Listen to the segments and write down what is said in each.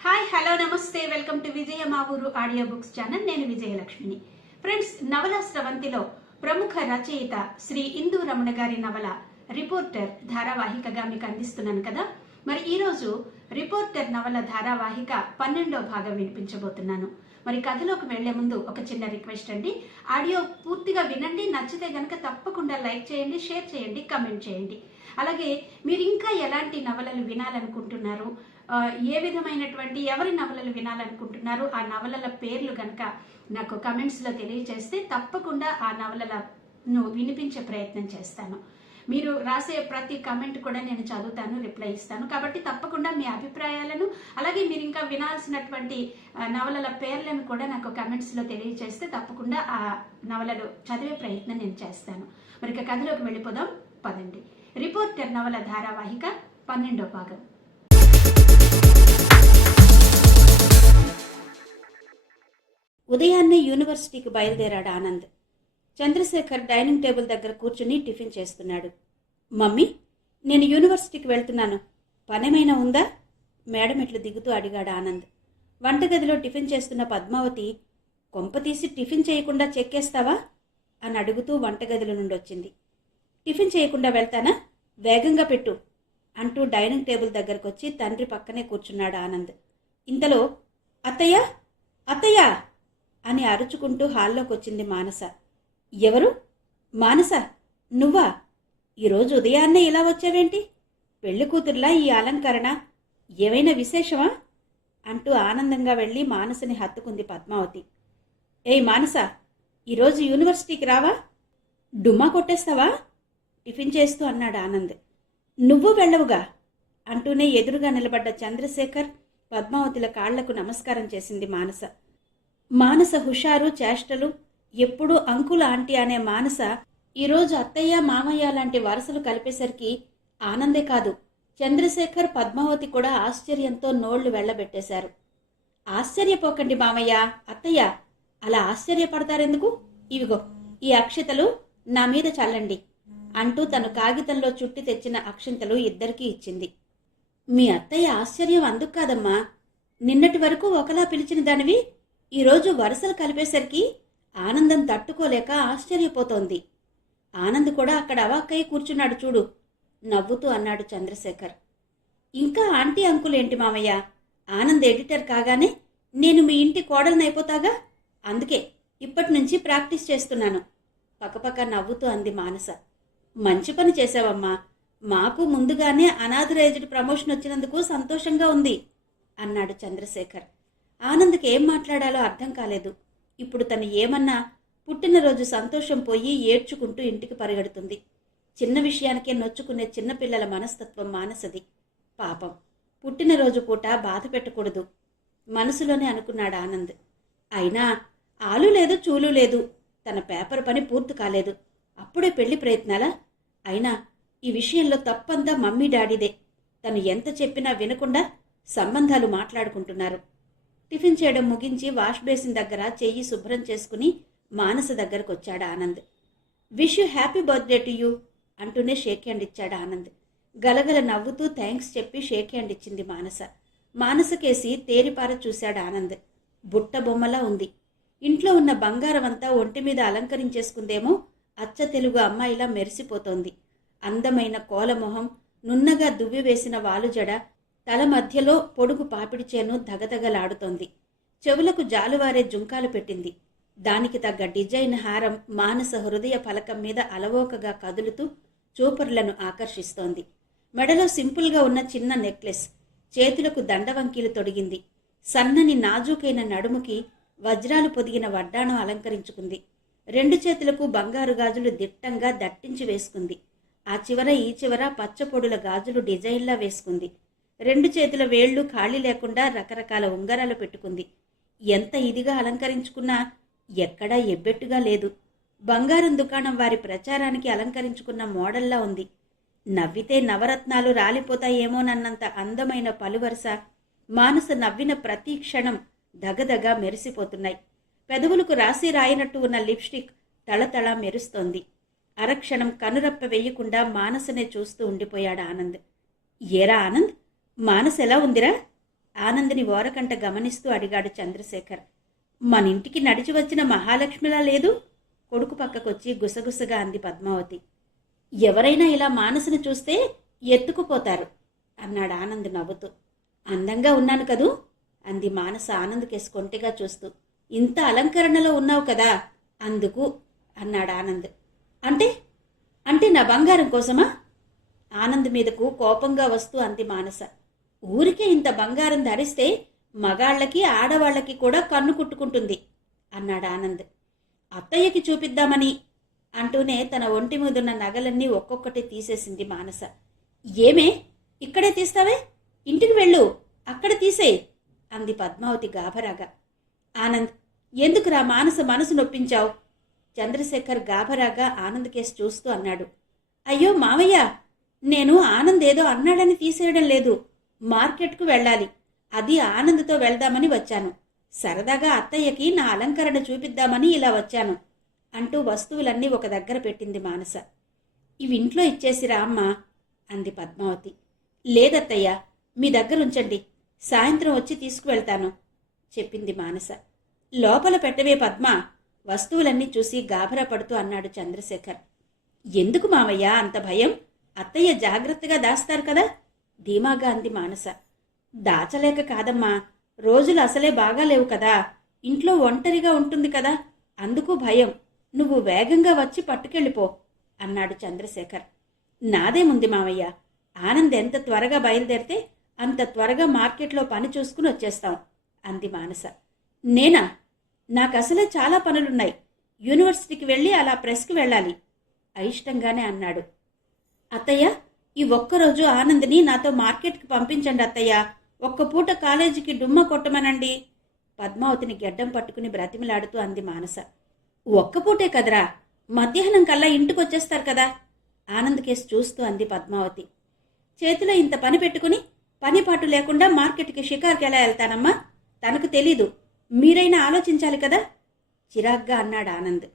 Hi hello నమస్తే welcome to విజయ మా ఊరు ఆడియో బుక్స్ ఛానల్. నేను విజయలక్ష్మిని. ఫ్రెండ్స్, నవల స్రవంతిలో ప్రముఖ రచయిత శ్రీ ఇందు రమణ గారి నవల రిపోర్టర్ ధారావాహికగా మీకు అందిస్తున్నాను కదా. మరి ఈరోజు రిపోర్టర్ నవల ధారావాహిక 12వ భాగం వినిపించబోతున్నాను. మరి కథలోకి వెళ్లే ముందు ఒక చిన్న రిక్వెస్ట్ అండి. ఆడియో పూర్తిగా వినండి, నచ్చితే గనక తప్పకుండా లైక్ చేయండి, షేర్ చేయండి, కమెంట్ చేయండి. అలాగే మీరు ఇంకా ఎలాంటి నవలలు వినాలనుకుంటున్నారు, ఏ విధమైనటువంటి ఎవరి నవలలు వినాలనుకుంటున్నారు, ఆ నవలల పేర్లు గనక నాకు కమెంట్స్లో తెలియజేస్తే తప్పకుండా ఆ నవలలను వినిపించే ప్రయత్నం చేస్తాను. మీరు రాసే ప్రతి కమెంట్ కూడా నేను చదువుతాను, రిప్లై ఇస్తాను. కాబట్టి తప్పకుండా మీ అభిప్రాయాలను, అలాగే మీరు ఇంకా వినాల్సినటువంటి నవలల పేర్లను కూడా నాకు కమెంట్స్లో తెలియజేస్తే తప్పకుండా ఆ నవలలు చదివే ప్రయత్నం నేను చేస్తాను. మరి ఇక కథలోకి వెళ్ళిపోదాం పదండి. రిపోర్టర్ నవల ధారావాహిక 12వ భాగం. ఉదయాన్నే యూనివర్సిటీకి బయలుదేరాడు ఆనంద్. చంద్రశేఖర్ డైనింగ్ టేబుల్ దగ్గర కూర్చుని టిఫిన్ చేస్తున్నాడు. మమ్మీ, నేను యూనివర్సిటీకి వెళ్తున్నాను, పనేమైనా ఉందా? మేడమెట్లు దిగుతూ అడిగాడు ఆనంద్. వంటగదిలో టిఫిన్ చేస్తున్న పద్మావతి, కొంపతీసి టిఫిన్ చేయకుండా చెక్కేస్తావా అని అడుగుతూ వంటగదిలో నుండి వచ్చింది. టిఫిన్ చేయకుండా వెళ్తానా? వేగంగా పెట్టు అంటూ డైనింగ్ టేబుల్ దగ్గరకు వచ్చి తండ్రి పక్కనే కూర్చున్నాడు ఆనంద్. ఇంతలో అత్తయ్య అత్తయ్య అని అరుచుకుంటూ హాల్లోకి వచ్చింది మానస. ఎవరు? మానస, నువ్వా? ఈరోజు ఉదయాన్నే ఇలా వచ్చావేంటి? పెళ్లి కూతురులా ఈ అలంకరణ, ఏవైనా విశేషమా అంటూ ఆనందంగా వెళ్ళి మానసని హత్తుకుంది పద్మావతి. ఏయ్ మానస, ఈరోజు యూనివర్సిటీకి రావా? డుమ్మా కొట్టేస్తావా? టిఫిన్ చేస్తూ అన్నాడు ఆనంద్. నువ్వు వెళ్ళవుగా అంటూనే ఎదురుగా నిలబడ్డ చంద్రశేఖర్, పద్మావతిల కాళ్లకు నమస్కారం చేసింది మానస. మానస హుషారు, చేష్టలు ఎప్పుడూ అంకుల్ ఆంటీ అనే మానస ఈరోజు అత్తయ్య మామయ్య లాంటి వరసలు కలిపేసరికి ఆనందే కాదు, చంద్రశేఖర్, పద్మావతి కూడా ఆశ్చర్యంతో నోళ్లు వెళ్లబెట్టేశారు. ఆశ్చర్యపోకండి మామయ్య, అత్తయ్య, అలా ఆశ్చర్యపడతారెందుకు? ఇవిగో ఈ అక్షతలు నా మీద చల్లండి అంటూ తను కాగితంలో చుట్టి తెచ్చిన అక్షింతలు ఇద్దరికీ ఇచ్చింది. మీ అత్తయ్య ఆశ్చర్యం అందుకు కాదమ్మా, నిన్నటి వరకు ఒకలా పిలిచిన దానివి ఈరోజు వరుసలు కలిపేసరికి ఆనందం తట్టుకోలేక ఆశ్చర్యపోతోంది. ఆనంద్ కూడా అక్కడ అవాక్కై కూర్చున్నాడు చూడు, నవ్వుతూ అన్నాడు చంద్రశేఖర్. ఇంకా ఆంటీ అంకులేంటి మామయ్య, ఆనంద్ ఎడిటర్ కాగానే నేను మీ ఇంటి కోడలనైపోతాగా, అందుకే ఇప్పటి నుంచి ప్రాక్టీస్ చేస్తున్నాను పక్కపక్క నవ్వుతూ అంది మానస. మంచి పని చేసావమ్మా, మాకు ముందుగానే అనాథరైజ్డ్ ప్రమోషన్ వచ్చినందుకు సంతోషంగా ఉంది అన్నాడు చంద్రశేఖర్. ఆనంద్కి ఏం మాట్లాడాలో అర్థం కాలేదు. ఇప్పుడు తను ఏమన్నా పుట్టినరోజు సంతోషం పోయి ఏడ్చుకుంటూ ఇంటికి పరిగెడుతుంది. చిన్న విషయానికే నొచ్చుకునే చిన్నపిల్లల మనస్తత్వం మానసది. పాపం, పుట్టినరోజు పూట బాధ పెట్టకూడదు మనసులోనే అనుకున్నాడు ఆనంద్. అయినా ఆలు లేదు చూలు లేదు, తన పేపర్ పని పూర్తి కాలేదు, అప్పుడే పెళ్లి ప్రయత్నాలా? అయినా ఈ విషయంలో తప్పంతా మమ్మీ డాడీదే. తను ఎంత చెప్పినా వినకుండా సంబంధాలు మాట్లాడుకుంటున్నారు. టిఫిన్ చేయడం ముగించి వాష్ బేసిన్ దగ్గర చెయ్యి శుభ్రం చేసుకుని మానస దగ్గరకు వచ్చాడు Anand. Wish you happy birthday to you అంటూనే షేక్ హ్యాండ్ ఇచ్చాడు ఆనంద్. గలగల నవ్వుతూ థ్యాంక్స్ చెప్పి షేక్ హ్యాండ్ ఇచ్చింది మానస. మానసకేసి తేరిపార చూశాడు ఆనంద్. బుట్ట బొమ్మలా ఉంది. ఇంట్లో ఉన్న బంగారం అంతా ఒంటి మీద అలంకరించేసుకుందేమో, అచ్చ తెలుగు అమ్మాయిలా మెరిసిపోతోంది. అందమైన కోలమొహం, నున్నగా దువ్వి వేసిన వాలుజడ, తల మధ్యలో పొడుగు పాపిడి చేను దగదగలాడుతోంది. చెవులకు జాలువారే జుంకాలు పెట్టింది. దానికి తగ్గ డిజైన్ హారం మానస హృదయ ఫలకం మీద అలవోకగా కదులుతూ చూపరులను ఆకర్షిస్తోంది. మెడలో సింపుల్గా ఉన్న చిన్న నెక్లెస్, చేతులకు దండవంకీలు తొడిగింది. సన్నని నాజూకైన నడుముకి వజ్రాలు పొదిగిన వడ్డాణం అలంకరించుకుంది. 2 చేతులకు బంగారు గాజులు దిట్టంగా దట్టించి వేసుకుంది. ఆ చివర ఈ చివర పచ్చపొడుల గాజులు డిజైన్లా వేసుకుంది. 2 చేతుల వేళ్లు ఖాళీ లేకుండా రకరకాల ఉంగరాలు పెట్టుకుంది. ఎంత ఇదిగా అలంకరించుకున్నా ఎక్కడా ఎబ్బెట్టుగా లేదు. బంగారం దుకాణం వారి ప్రచారానికి అలంకరించుకున్న మోడల్లా ఉంది. నవ్వితే నవరత్నాలు రాలిపోతాయేమోనన్నంత అందమైన పలువరుస మానస నవ్విన ప్రతి క్షణం దగదగా మెరిసిపోతున్నాయి. పెదవులకు రాసి రాయినట్టు ఉన్న లిప్స్టిక్ తళతళ మెరుస్తోంది. అరక్షణం కనురప్ప వేయకుండా మానసనే చూస్తూ ఉండిపోయాడు ఆనంద్. ఏరా ఆనంద్, మానస ఎలా ఉందిరా ఆనందిని ఓరకంట గమనిస్తూ అడిగాడు చంద్రశేఖర్. మనింటికి నడిచి వచ్చిన మహాలక్ష్మిలా లేదు? కొడుకు పక్కకొచ్చి గుసగుసగా అంది పద్మావతి. ఎవరైనా ఇలా మానసును చూస్తే ఎత్తుకుపోతారు అన్నాడు ఆనంద్ నవ్వుతూ. అందంగా ఉన్నాను కదూ అంది మానస ఆనంద్ కేసు కొంటెగా చూస్తూ. ఇంత అలంకరణలో ఉన్నావు కదా అందుకు అన్నాడు ఆనంద్. అంటే అంటే నా బంగారం కోసమా? ఆనంద్ మీదకు కోపంగా వస్తూ అంది మానస. ఊరికే ఇంత బంగారం ధరిస్తే మగాళ్ళకి ఆడవాళ్లకి కూడా కన్ను కుట్టుకుంటుంది అన్నాడు ఆనంద్. అత్తయ్యకి చూపిద్దామని అంటూనే తన ఒంటి మీదున్న నగలన్నీ ఒక్కొక్కటి తీసేసింది మానస. ఏమే ఇక్కడే తీస్తావే? ఇంటికి వెళ్ళు, అక్కడ తీసేయ్ అంది పద్మావతి గాభరాగా. ఆనంద్, ఎందుకురా మానస మనసు నొప్పించావు? చంద్రశేఖర్ గాభరాగా ఆనంద్ కేసు చూస్తూ అన్నాడు. అయ్యో మావయ్య, నేను ఆనంద్ ఏదో అన్నాడని తీసేయడం లేదు. మార్కెట్కు వెళ్ళాలి, అది ఆనంద్తో వెళ్దామని వచ్చాను. సరదాగా అత్తయ్యకి నా అలంకరణ చూపిద్దామని ఇలా వచ్చాను అంటూ వస్తువులన్నీ ఒక దగ్గర పెట్టింది మానస. ఇవి ఇంట్లో ఇచ్చేసిరా అమ్మా అంది పద్మావతి. లేదత్తయ్య, మీ దగ్గరుంచండి, సాయంత్రం వచ్చి తీసుకువెళ్తాను చెప్పింది మానస. లోపల పెట్టవే పద్మ, వస్తువులన్నీ చూసి గాభరా పడుతూ అన్నాడు చంద్రశేఖర్. ఎందుకు మామయ్య అంత భయం? అత్తయ్య జాగ్రత్తగా దాస్తారు కదా ధీమాగా అంది మానస. దాచలేక కాదమ్మా, రోజులు అసలే బాగాలేవు కదా, ఇంట్లో ఒంటరిగా ఉంటుంది కదా, అందుకు భయం. నువ్వు వేగంగా వచ్చి పట్టుకెళ్ళిపో అన్నాడు చంద్రశేఖర్. నాదేముంది మామయ్య, ఆనంద్ ఎంత త్వరగా బయలుదేరితే అంత త్వరగా మార్కెట్లో పని చూసుకుని వచ్చేస్తాం అంది మానస. నేనా? నాకసలే చాలా పనులున్నాయి, యూనివర్సిటీకి వెళ్ళి అలా ప్రెస్కి వెళ్ళాలి అయిష్టంగానే అన్నాడు. అత్తయ్య, ఈ ఒక్కరోజు ఆనంద్ని నాతో మార్కెట్కి పంపించండి అత్తయ్య, ఒక్క పూట కాలేజీకి డుమ్మ కొట్టమనండి పద్మావతిని గెడ్డం పట్టుకుని బ్రతిమిలాడుతూ అంది మానస. ఒక్క పూటే కదరా, మధ్యాహ్నం కల్లా ఇంటికొచ్చేస్తారు కదా ఆనంద్ కేసు చూస్తూ అంది పద్మావతి. చేతిలో ఇంత పని పెట్టుకుని పనిపాటు లేకుండా మార్కెట్కి షికార్కి ఎలా వెళ్తానమ్మా? తనకు తెలీదు, మీరైనా ఆలోచించాలి కదా చిరాగ్గా అన్నాడు ఆనంద్.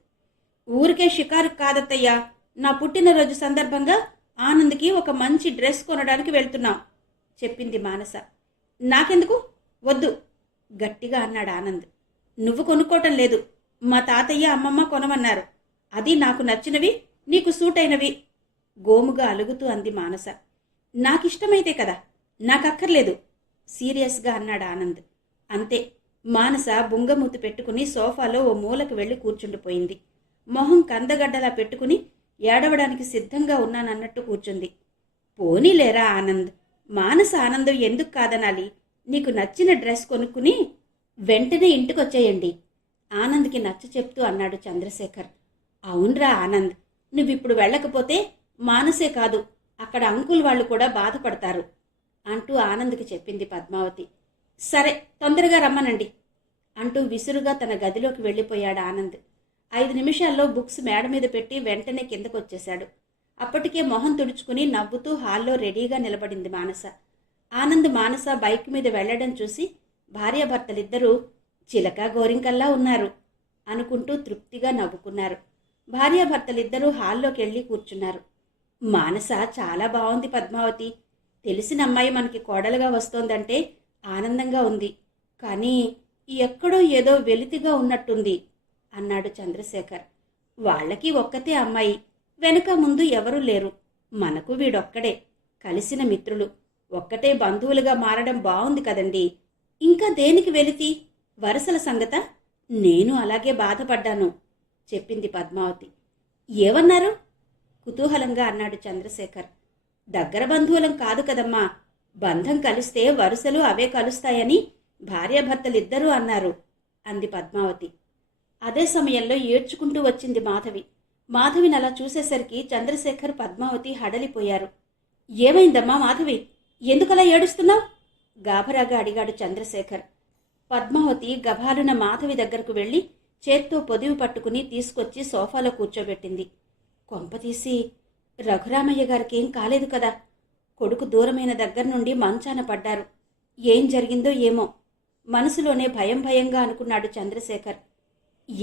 ఊరికే షికారు కాదత్తయ్యా, నా పుట్టినరోజు సందర్భంగా ఆనంద్కి ఒక మంచి డ్రెస్ కొనడానికి వెళ్తున్నాం చెప్పింది మానస. నాకెందుకు? వద్దు గట్టిగా అన్నాడు ఆనంద్. నువ్వు కొనుక్కోవటం లేదు, మా తాతయ్య అమ్మమ్మ కొనమన్నారు, అది నాకు నచ్చినవి, నీకు సూట్ అయినవి గోముగా అలుగుతూ అంది మానస. నాకిష్టమైతే కదా, నాకక్కర్లేదు సీరియస్గా అన్నాడు ఆనంద్. అంతే, మానస బుంగమూతి పెట్టుకుని సోఫాలో ఓ మూలకు వెళ్లి కూర్చుండిపోయింది. మొహం కందగడ్డలా పెట్టుకుని ఏడవడానికి సిద్ధంగా ఉన్నానన్నట్టు కూర్చుంది. పోనీలేరా ఆనంద్, మానస ఆనందం ఎందుకు కాదనాలి? నీకు నచ్చిన డ్రెస్ కొనుక్కుని వెంటనే ఇంటికొచ్చేయండి ఆనంద్కి నచ్చ చెప్తూ అన్నాడు చంద్రశేఖర్. అవునరా ఆనంద్, నువ్విప్పుడు వెళ్ళకపోతే మానసే కాదు, అక్కడ అంకుల్ వాళ్ళు కూడా బాధపడతారు అంటూ ఆనంద్కి చెప్పింది పద్మావతి. సరే, తొందరగా రమ్మనండి అంటూ విసురుగా తన గదిలోకి వెళ్ళిపోయాడు ఆనంద్. 5 నిమిషాల్లో బుక్స్ మేడ మీద పెట్టి వెంటనే కిందకొచ్చేశాడు. అప్పటికే మొహం తుడుచుకుని నవ్వుతూ హాల్లో రెడీగా నిలబడింది మానస. ఆనంద్ మానస బైక్ మీద వెళ్లడం చూసి భార్యాభర్తలిద్దరూ చిలక గోరింకల్లా ఉన్నారు అనుకుంటూ తృప్తిగా నవ్వుకున్నారు. భార్యాభర్తలిద్దరూ హాల్లోకి వెళ్ళి కూర్చున్నారు. మానస చాలా బాగుంది పద్మావతి, తెలిసిన అమ్మాయి మనకి కోడలుగా వస్తోందంటే ఆనందంగా ఉంది, కానీ ఎక్కడో ఏదో వెలితిగా ఉన్నట్టుంది అన్నాడు చంద్రశేఖర్. వాళ్ళకి ఒక్కతే అమ్మాయి, వెనుక ముందు ఎవరూ లేరు, మనకు వీడొక్కడే, కలిసిన మిత్రులు, ఒక్కటే బంధువులుగా మారడం బాగుంది కదండి. ఇంకా దేనికి వెలితి? వరసల సంగత? నేను అలాగే బాధపడ్డాను చెప్పింది పద్మావతి. ఏమన్నారు? కుతూహలంగా అన్నాడు చంద్రశేఖర్. దగ్గర బంధువులం కాదు కదమ్మా, బంధం కలిస్తే వరుసలు అవే కలుస్తాయని భార్యాభర్తలిద్దరూ అన్నారు అంది పద్మావతి. అదే సమయంలో ఏడ్చుకుంటూ వచ్చింది మాధవి. మాధవిని అలా చూసేసరికి చంద్రశేఖర్ పద్మావతి హడలిపోయారు. ఏమైందమ్మా మాధవి, ఎందుకలా ఏడుస్తున్నావు గాభరాగా అడిగాడు చంద్రశేఖర్. పద్మావతి గభాలున మాధవి దగ్గరకు వెళ్లి చేత్తో పొదివి పట్టుకుని తీసుకొచ్చి సోఫాలో కూర్చోబెట్టింది. కొంపతీసి రఘురామయ్య గారికేం కాలేదు కదా? కొడుకు దూరమైన దగ్గర నుండి మంచాన పడ్డారు, ఏం జరిగిందో ఏమో మనసులోనే భయం భయంగా అనుకున్నాడు చంద్రశేఖర్.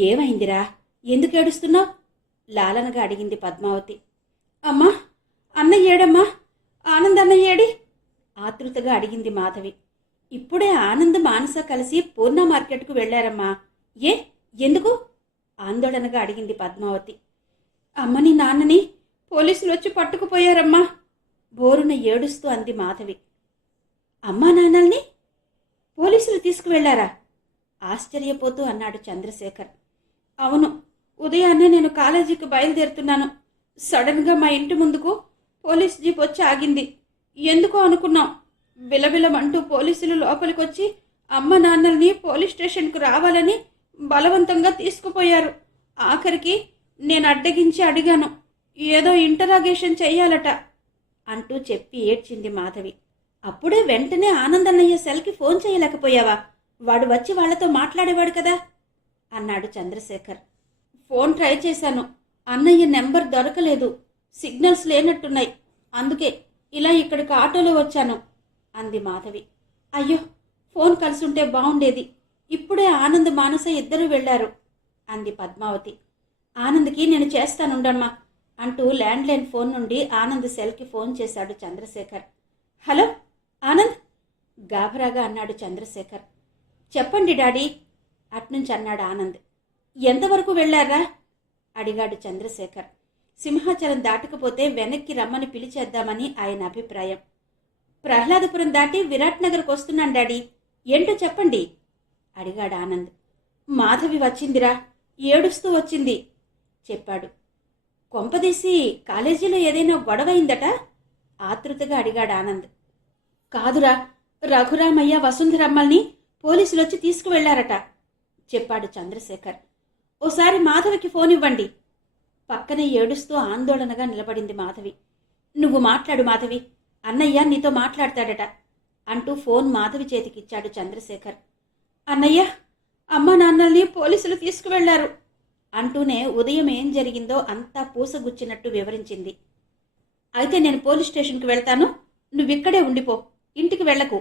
ఏమైందిరా, ఎందుకు ఏడుస్తున్నావు లాలనగా అడిగింది పద్మావతి. అమ్మా, అన్నయ్యేడమ్మా, ఆనందన్నయ్యేడి ఆతృతగా అడిగింది మాధవి. ఇప్పుడే ఆనంద్ మానస కలిసి పూర్ణ మార్కెట్కు వెళ్లారమ్మా. ఏ ఎందుకు? ఆందోళనగా అడిగింది పద్మావతి. అమ్మని నాన్నని పోలీసులు వచ్చి పట్టుకుపోయారమ్మా, బోరున ఏడుస్తూ అంది మాధవి. అమ్మా నాన్నల్ని పోలీసులు తీసుకువెళ్లారా? ఆశ్చర్యపోతూ అన్నాడు చంద్రశేఖర్. అవును, ఉదయాన్నే నేను కాలేజీకి బయలుదేరుతున్నాను. సడన్గా మా ఇంటి ముందుకు పోలీస్ జీప్ వచ్చి ఆగింది. ఎందుకో అనుకున్నాం. బిలబిలమంటూ పోలీసులు లోపలికొచ్చి అమ్మ నాన్నల్ని పోలీస్ స్టేషన్కు రావాలని బలవంతంగా తీసుకుపోయారు. ఆఖరికి నేను అడ్డగించి అడిగాను, ఏదో ఇంటరాగేషన్ చెయ్యాలట అంటూ చెప్పి ఏడ్చింది మాధవి. అప్పుడే వెంటనే ఆనందన్నయ్య సెల్కి ఫోన్ చేయలేకపోయావా? వాడు వచ్చి వాళ్లతో మాట్లాడేవాడు కదా అన్నాడు చంద్రశేఖర్. ఫోన్ ట్రై చేశాను, అన్నయ్య నెంబర్ దొరకలేదు. సిగ్నల్స్ లేనట్టున్నాయి. అందుకే ఇలా ఇక్కడికి ఆటోలో వచ్చాను అంది మాధవి. అయ్యో, ఫోన్ కలిసుంటే బాగుండేది. ఇప్పుడే ఆనంద్ మానస ఇద్దరూ వెళ్లారు అంది పద్మావతి. ఆనంద్కి నేను చేస్తానుండమ్మా అంటూ ల్యాండ్లైన్ ఫోన్ నుండి ఆనంద్ సెల్కి ఫోన్ చేశాడు చంద్రశేఖర్. హలో ఆనంద్, గాభరాగా అన్నాడు చంద్రశేఖర్. చెప్పండి డాడీ అట్నుంచి అన్నాడు ఆనంద్. ఎంతవరకు వెళ్లారా అడిగాడు చంద్రశేఖర్. సింహాచలం దాటకపోతే వెనక్కి రమ్మని పిలిచేద్దామని ఆయన అభిప్రాయం. ప్రహ్లాదపురం దాటి విరాట్ నగర్కు వస్తున్నాను డాడీ, ఏంటో చెప్పండి అడిగాడు ఆనంద్. మాధవి వచ్చిందిరా, ఏడుస్తూ వచ్చింది చెప్పాడు. కొంపదీసి కాలేజీలో ఏదైనా గొడవైందట ఆతృతగా అడిగాడు ఆనంద్. కాదురా, రఘురామయ్య వసుంధరమ్మల్ని పోలీసులొచ్చి తీసుకువెళ్లారట చెప్పాడు చంద్రశేఖర్. ఓసారి మాధవికి ఫోన్ ఇవ్వండి. పక్కనే ఏడుస్తూ ఆందోళనగా నిలబడింది మాధవి. నువ్వు మాట్లాడు మాధవి, అన్నయ్య నీతో మాట్లాడతాడట అంటూ ఫోన్ మాధవి చేతికిచ్చాడు చంద్రశేఖర్. అన్నయ్య, అమ్మ నాన్నల్ని పోలీసులు తీసుకువెళ్లారు అంటూనే ఉదయం ఏం జరిగిందో అంతా పూసగుచ్చినట్టు వివరించింది. అయితే నేను పోలీస్ స్టేషన్కి వెళ్తాను, నువ్విక్కడే ఉండిపో, ఇంటికి వెళ్లకు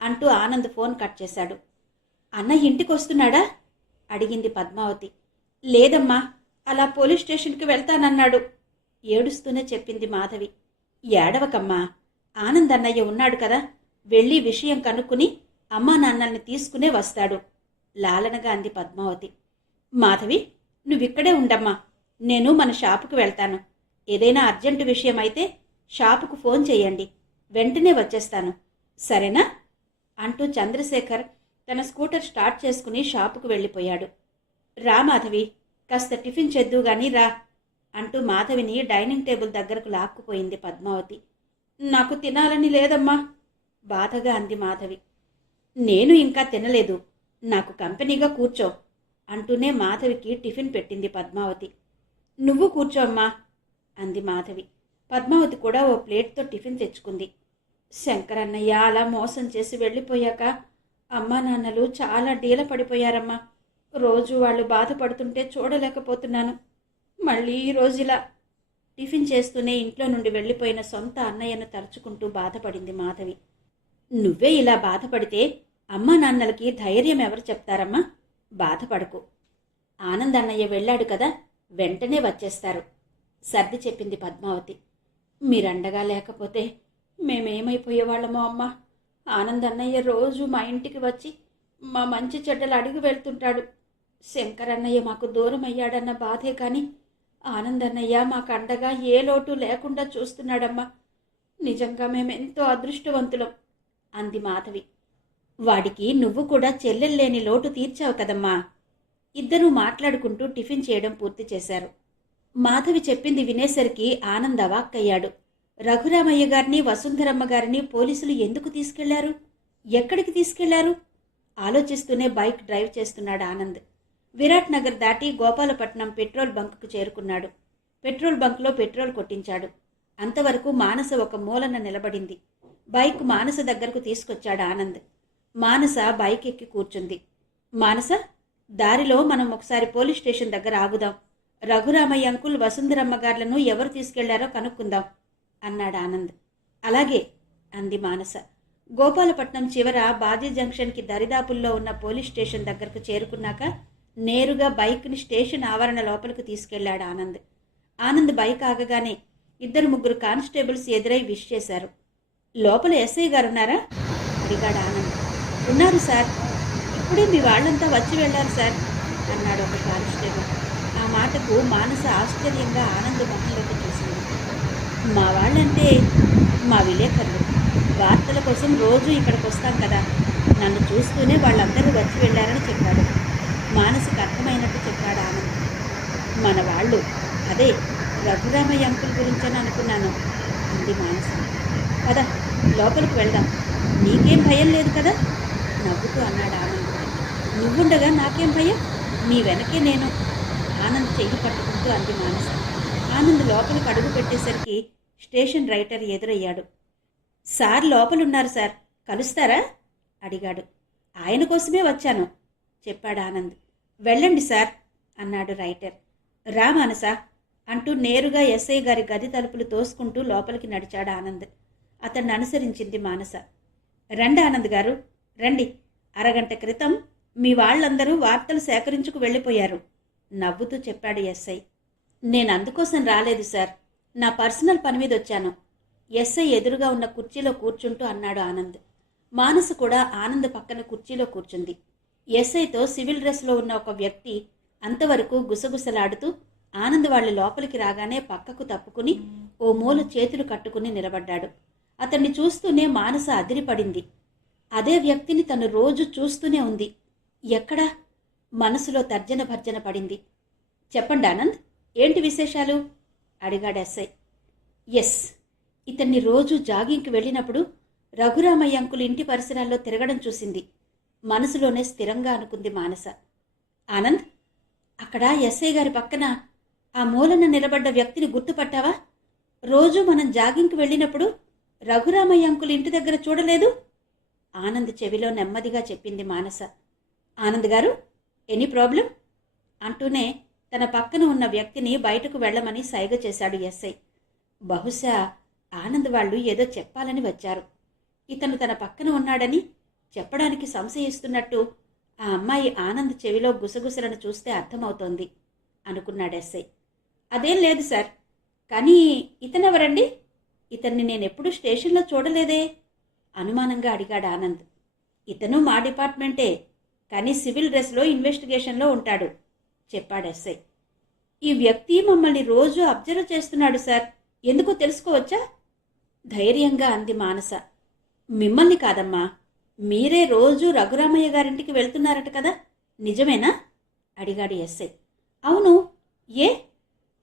అంటూ ఆనంద్ ఫోన్ కట్ చేశాడు. అన్నయ్య ఇంటికి వస్తున్నాడా అడిగింది పద్మావతి. లేదమ్మా, అలా పోలీస్ స్టేషన్కి వెళ్తానన్నాడు ఏడుస్తూనే చెప్పింది మాధవి. ఏడవకమ్మా, ఆనంద్ అన్నయ్య ఉన్నాడు కదా, వెళ్ళి విషయం కనుక్కుని అమ్మా నాన్నల్ని తీసుకునే వస్తాడు లాలనగా అంది పద్మావతి. మాధవి, నువ్విక్కడే ఉండమ్మా, నేను మన షాపుకు వెళ్తాను. ఏదైనా అర్జెంటు విషయం అయితే షాపుకు ఫోన్ చేయండి, వెంటనే వచ్చేస్తాను, సరేనా అంటూ చంద్రశేఖర్ తన స్కూటర్ స్టార్ట్ చేసుకుని షాపుకు వెళ్ళిపోయాడు. రా మాధవి, కాస్త టిఫిన్ చేద్దు గాని రా అంటూ మాధవిని డైనింగ్ టేబుల్ దగ్గరకు లాక్కుపోయింది పద్మావతి. నాకు తినాలని లేదమ్మా బాధగా అంది మాధవి. నేను ఇంకా తినలేదు, నాకు కంపెనీగా కూర్చో అంటూనే మాధవికి టిఫిన్ పెట్టింది పద్మావతి. నువ్వు కూర్చో అమ్మా అంది మాధవి. పద్మావతి కూడా ఓ ప్లేట్తో టిఫిన్ తెచ్చుకుంది. శంకరన్నయ్య అలా మోసం చేసి వెళ్ళిపోయాక అమ్మా నాన్నలు చాలా డీల పడిపోయారమ్మా. రోజు వాళ్ళు బాధపడుతుంటే చూడలేకపోతున్నాను. మళ్ళీ ఈరోజు ఇలా టిఫిన్ చేస్తూనే ఇంట్లో నుండి వెళ్ళిపోయిన సొంత అన్నయ్యను తలుచుకుంటూ బాధపడింది మాధవి. నువ్వే ఇలా బాధపడితే అమ్మా నాన్నలకి ధైర్యం ఎవరు చెప్తారమ్మా? బాధపడకు, ఆనంద్ అన్నయ్య వెళ్ళాడు కదా, వెంటనే వచ్చేస్తారు సర్ది చెప్పింది పద్మావతి. మీరండగా లేకపోతే మేమేమైపోయేవాళ్ళమో అమ్మా. ఆనంద్ అన్నయ్య రోజు మా ఇంటికి వచ్చి మా మంచి చెడ్డలు అడిగి వెళ్తుంటాడు. శంకరన్నయ్య మాకు దూరం అయ్యాడన్న బాధే కానీ ఆనంద్ అన్నయ్య మాకు అండగా ఏ లోటు లేకుండా చూస్తున్నాడమ్మా. నిజంగా మేమెంతో అదృష్టవంతులం అంది మాధవి. వాడికి నువ్వు కూడా చెల్లెల్లేని లోటు తీర్చావు కదమ్మా. ఇద్దరూ మాట్లాడుకుంటూ టిఫిన్ చేయడం పూర్తి చేశారు. మాధవి చెప్పింది వినేసరికి ఆనంద్ అవాక్కయ్యాడు. రఘురామయ్య గారిని వసుంధరమ్మ గారిని పోలీసులు ఎందుకు తీసుకెళ్లారు? ఎక్కడికి తీసుకెళ్లారు? ఆలోచిస్తూనే బైక్ డ్రైవ్ చేస్తున్నాడు ఆనంద్. విరాట్ నగర్ దాటి గోపాలపట్నం పెట్రోల్ బంకుకు చేరుకున్నాడు. పెట్రోల్ బంక్లో పెట్రోల్ కొట్టించాడు. అంతవరకు మానస ఒక మూలన నిలబడింది. బైక్ మానస దగ్గరకు తీసుకొచ్చాడు ఆనంద్. మానస బైక్ ఎక్కి కూర్చుంది. మానస, దారిలో మనం ఒకసారి పోలీస్ స్టేషన్ దగ్గర ఆగుదాం. రఘురామయ్య అంకుల్ వసుంధరమ్మ గార్లను ఎవరు తీసుకెళ్లారో కనుక్కుందాం అన్నాడు ఆనంద్. అలాగే అంది మానస. గోపాలపట్నం చివర బాజీ జంక్షన్కి దరిదాపుల్లో ఉన్న పోలీస్ స్టేషన్ దగ్గరకు చేరుకున్నాక నేరుగా బైక్ని స్టేషన్ ఆవరణ లోపలికి తీసుకెళ్లాడు ఆనంద్. ఆనంద్ బైక్ ఆగగానే 2-3 కానిస్టేబుల్స్ ఎదురై విష్ చేశారు. లోపల ఎస్ఐ గారున్నారా అడిగాడు ఆనంద్. ఉన్నారు సార్, ఇప్పుడే మీ వాళ్ళంతా వచ్చి వెళ్ళారు సార్ అన్నాడు ఒక కానిస్టేబుల్. ఆ మాటకు మానస ఆశ్చర్యంగా ఆనంద్ మొహంలోకి చూసింది. మా వాళ్ళంటే మా విలేకరులు. వార్తల కోసం రోజు ఇక్కడికి వస్తాం కదా, నన్ను చూస్తూనే వాళ్ళందరూ వచ్చి వెళ్ళారని చెప్పాడు. మానసకు అర్థమైనట్టు చెప్పాడు ఆనంద్. మన వాళ్ళు, అదే రఘురామయ్య అంకుల్ గురించని అనుకున్నాను అంది మానస. పద లోపలికి వెళ్దాం, నీకేం భయం లేదు కదా నవ్వుతూ అన్నాడు ఆనంద్. నువ్వుండగా నాకేం భయం, నీ వెనకే నేను ఆనంద్ చెయ్యి పట్టుకుంటూ అంది మానస. ఆనంద్ లోపలికి అడుగు పెట్టేసరికి స్టేషన్ రైటర్ ఎదురయ్యాడు. సార్ లోపలున్నారు సార్, కలుస్తారా అడిగాడు. ఆయన కోసమే వచ్చాను చెప్పాడు ఆనంద్. వెళ్ళండి సార్ అన్నాడు రైటర్. రా మానస అంటూ నేరుగా ఎస్ఐ గారి గది తలుపులు తోసుకుంటూ లోపలికి నడిచాడు ఆనంద్. అతన్ని అనుసరించింది మానస. రండి ఆనంద్ గారు రండి, అరగంట క్రితం మీ వాళ్ళందరూ వార్తలు సేకరించుకు వెళ్ళిపోయారు నవ్వుతూ చెప్పాడు ఎస్ఐ. నేను అందుకోసం రాలేదు సార్, నా పర్సనల్ పని మీద వచ్చాను ఎస్ఐ ఎదురుగా ఉన్న కుర్చీలో కూర్చుంటూ అన్నాడు ఆనంద్. మానస కూడా ఆనంద్ పక్కన కుర్చీలో కూర్చుంది. ఎస్ఐతో సివిల్ డ్రెస్లో ఉన్న ఒక వ్యక్తి అంతవరకు గుసగుసలాడుతూ ఆనంద్ వాళ్ళ లోపలికి రాగానే పక్కకు తప్పుకుని ఓ మూల చేతులు కట్టుకుని నిలబడ్డాడు. అతన్ని చూస్తూనే మానస అదిరిపడింది. అదే వ్యక్తిని తను రోజు చూస్తూనే ఉంది. ఎక్కడా? మనసులో తర్జన భర్జన పడింది. చెప్పండి ఆనంద్, ఏంటి విశేషాలు అడిగాడు ఎస్ఐ. ఎస్, ఇతన్ని రోజు జాగింగ్కి వెళ్ళినప్పుడు రఘురామయ్య అంకుల్ ఇంటి పరిసరాల్లో తిరగడం చూసింది. మనసులోనే స్థిరంగా అనుకుంది మానస. ఆనంద్, అక్కడ ఎస్ఐ గారి పక్కన ఆ మూలన నిలబడ్డ వ్యక్తిని గుర్తుపట్టావా? రోజు మనం జాగింగ్కి వెళ్ళినప్పుడు రఘురామయ్య అంకుల్ ఇంటి దగ్గర చూడలేదు? ఆనంద్ చెవిలో నెమ్మదిగా చెప్పింది మానస. ఆనంద్ గారు, ఎనీ ప్రాబ్లం అంటూనే తన పక్కన ఉన్న వ్యక్తిని బయటకు వెళ్లమని సైగ చేశాడు ఎస్ఐ. బహుశా ఆనంద్ వాళ్ళు ఏదో చెప్పాలని వచ్చారు. ఇతను తన పక్కన ఉన్నాడని చెప్పడానికి సంశయిస్తున్నట్టు ఆ అమ్మాయి ఆనంద్ చెవిలో గుసగుసలను చూస్తే అర్థమవుతోంది అనుకున్నాడు ఎస్ఐ. అదేం లేదు సార్, కానీ ఇతనెవరండి? ఇతన్ని నేనెప్పుడూ స్టేషన్లో చూడలేదే అనుమానంగా అడిగాడు ఆనంద్. ఇతను మా డిపార్ట్మెంటే, కానీ సివిల్ డ్రెస్లో ఇన్వెస్టిగేషన్లో ఉంటాడు చెప్పాడు ఎస్ఐ. ఈ వ్యక్తి మమ్మల్ని రోజు అబ్జర్వ్ చేస్తున్నాడు సార్, ఎందుకో తెలుసుకోవచ్చా ధైర్యంగా అంది మానస. మిమ్మల్ని కాదమ్మా, మీరే రోజు రఘురామయ్య గారింటికి వెళ్తున్నారట కదా, నిజమేనా అడిగాడు ఎస్ఐ. అవును, ఏ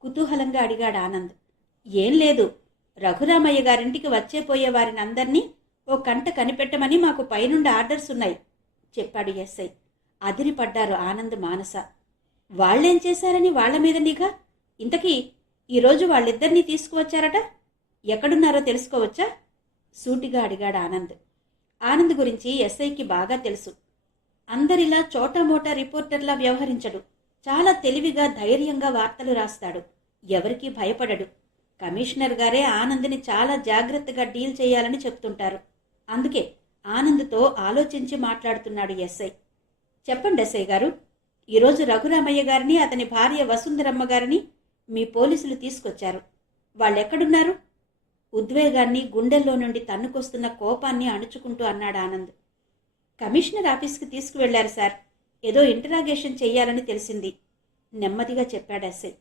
కుతూహలంగా అడిగాడు ఆనంద్. ఏం లేదు, రఘురామయ్య గారింటికి వచ్చేపోయే వారిని అందరినీ ఓ కంట కనిపెట్టమని మాకు పైనుండి ఆర్డర్స్ ఉన్నాయి చెప్పాడు ఎస్ఐ. అదిరిపడ్డారు ఆనంద్ మానస. వాళ్లేం చేశారని వాళ్ల మీద నిఘా? ఇంతకీ ఈరోజు వాళ్ళిద్దరినీ తీసుకువచ్చారట, ఎక్కడున్నారో తెలుసుకోవచ్చా సూటిగా అడిగాడు ఆనంద్. ఆనంద్ గురించి ఎస్ఐకి బాగా తెలుసు. అందరిలా చోటామోటా రిపోర్టర్లా వ్యవహరించడు. చాలా తెలివిగా ధైర్యంగా వార్తలు రాస్తాడు. ఎవరికీ భయపడడు. కమిషనర్ గారే ఆనంద్ని చాలా జాగ్రత్తగా డీల్ చేయాలని చెప్తుంటారు. అందుకే ఆనంద్తో ఆలోచించి మాట్లాడుతున్నాడు ఎస్ఐ. చెప్పండి ఎస్ఐ గారు, ఈరోజు రఘురామయ్య గారిని అతని భార్య వసుంధరమ్మ గారిని మీ పోలీసులు తీసుకొచ్చారు. వాళ్ళెక్కడున్నారు? ఉద్వేగాన్ని, గుండెల్లో నుండి తన్నుకొస్తున్న కోపాన్ని అణుచుకుంటూ అన్నాడు ఆనంద్. కమిషనర్ ఆఫీస్కి తీసుకువెళ్లారు సార్, ఏదో ఇంటరాగేషన్ చెయ్యాలని తెలిసింది నెమ్మదిగా చెప్పాడు ఎస్ఐ.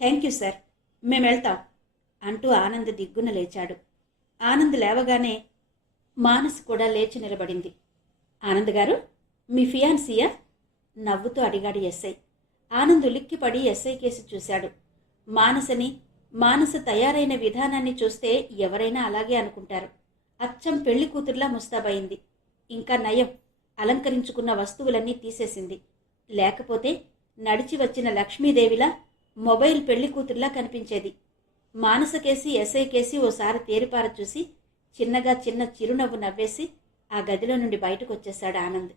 థ్యాంక్ యూ సార్, మేమెళ్తాం అంటూ ఆనంద్ దిగ్గున లేచాడు. ఆనంద్ లేవగానే మానస్ కూడా లేచి నిలబడింది. ఆనంద్ గారు, మీ ఫియాన్సీయా నవ్వుతూ అడిగాడు ఎస్ఐ. ఆనంద్ ఉలిక్కిపడి ఎస్ఐ కేసి చూశాడు. మానసని, మానస తయారైన విధానాన్ని చూస్తే ఎవరైనా అలాగే అనుకుంటారు. అచ్చం పెళ్లి కూతుర్లా ముస్తాబయింది. ఇంకా నయం, అలంకరించుకున్న వస్తువులన్నీ తీసేసింది. లేకపోతే నడిచి వచ్చిన లక్ష్మీదేవిలా మొబైల్ పెళ్లి కూతుర్లా కనిపించేది. మానస కేసి, ఎస్ఐ కేసి ఓసారి తేరిపార చూసి చిన్నగా చిన్న చిరునవ్వు నవ్వేసి ఆ గదిలో నుండి బయటకు వచ్చేశాడు ఆనంద్.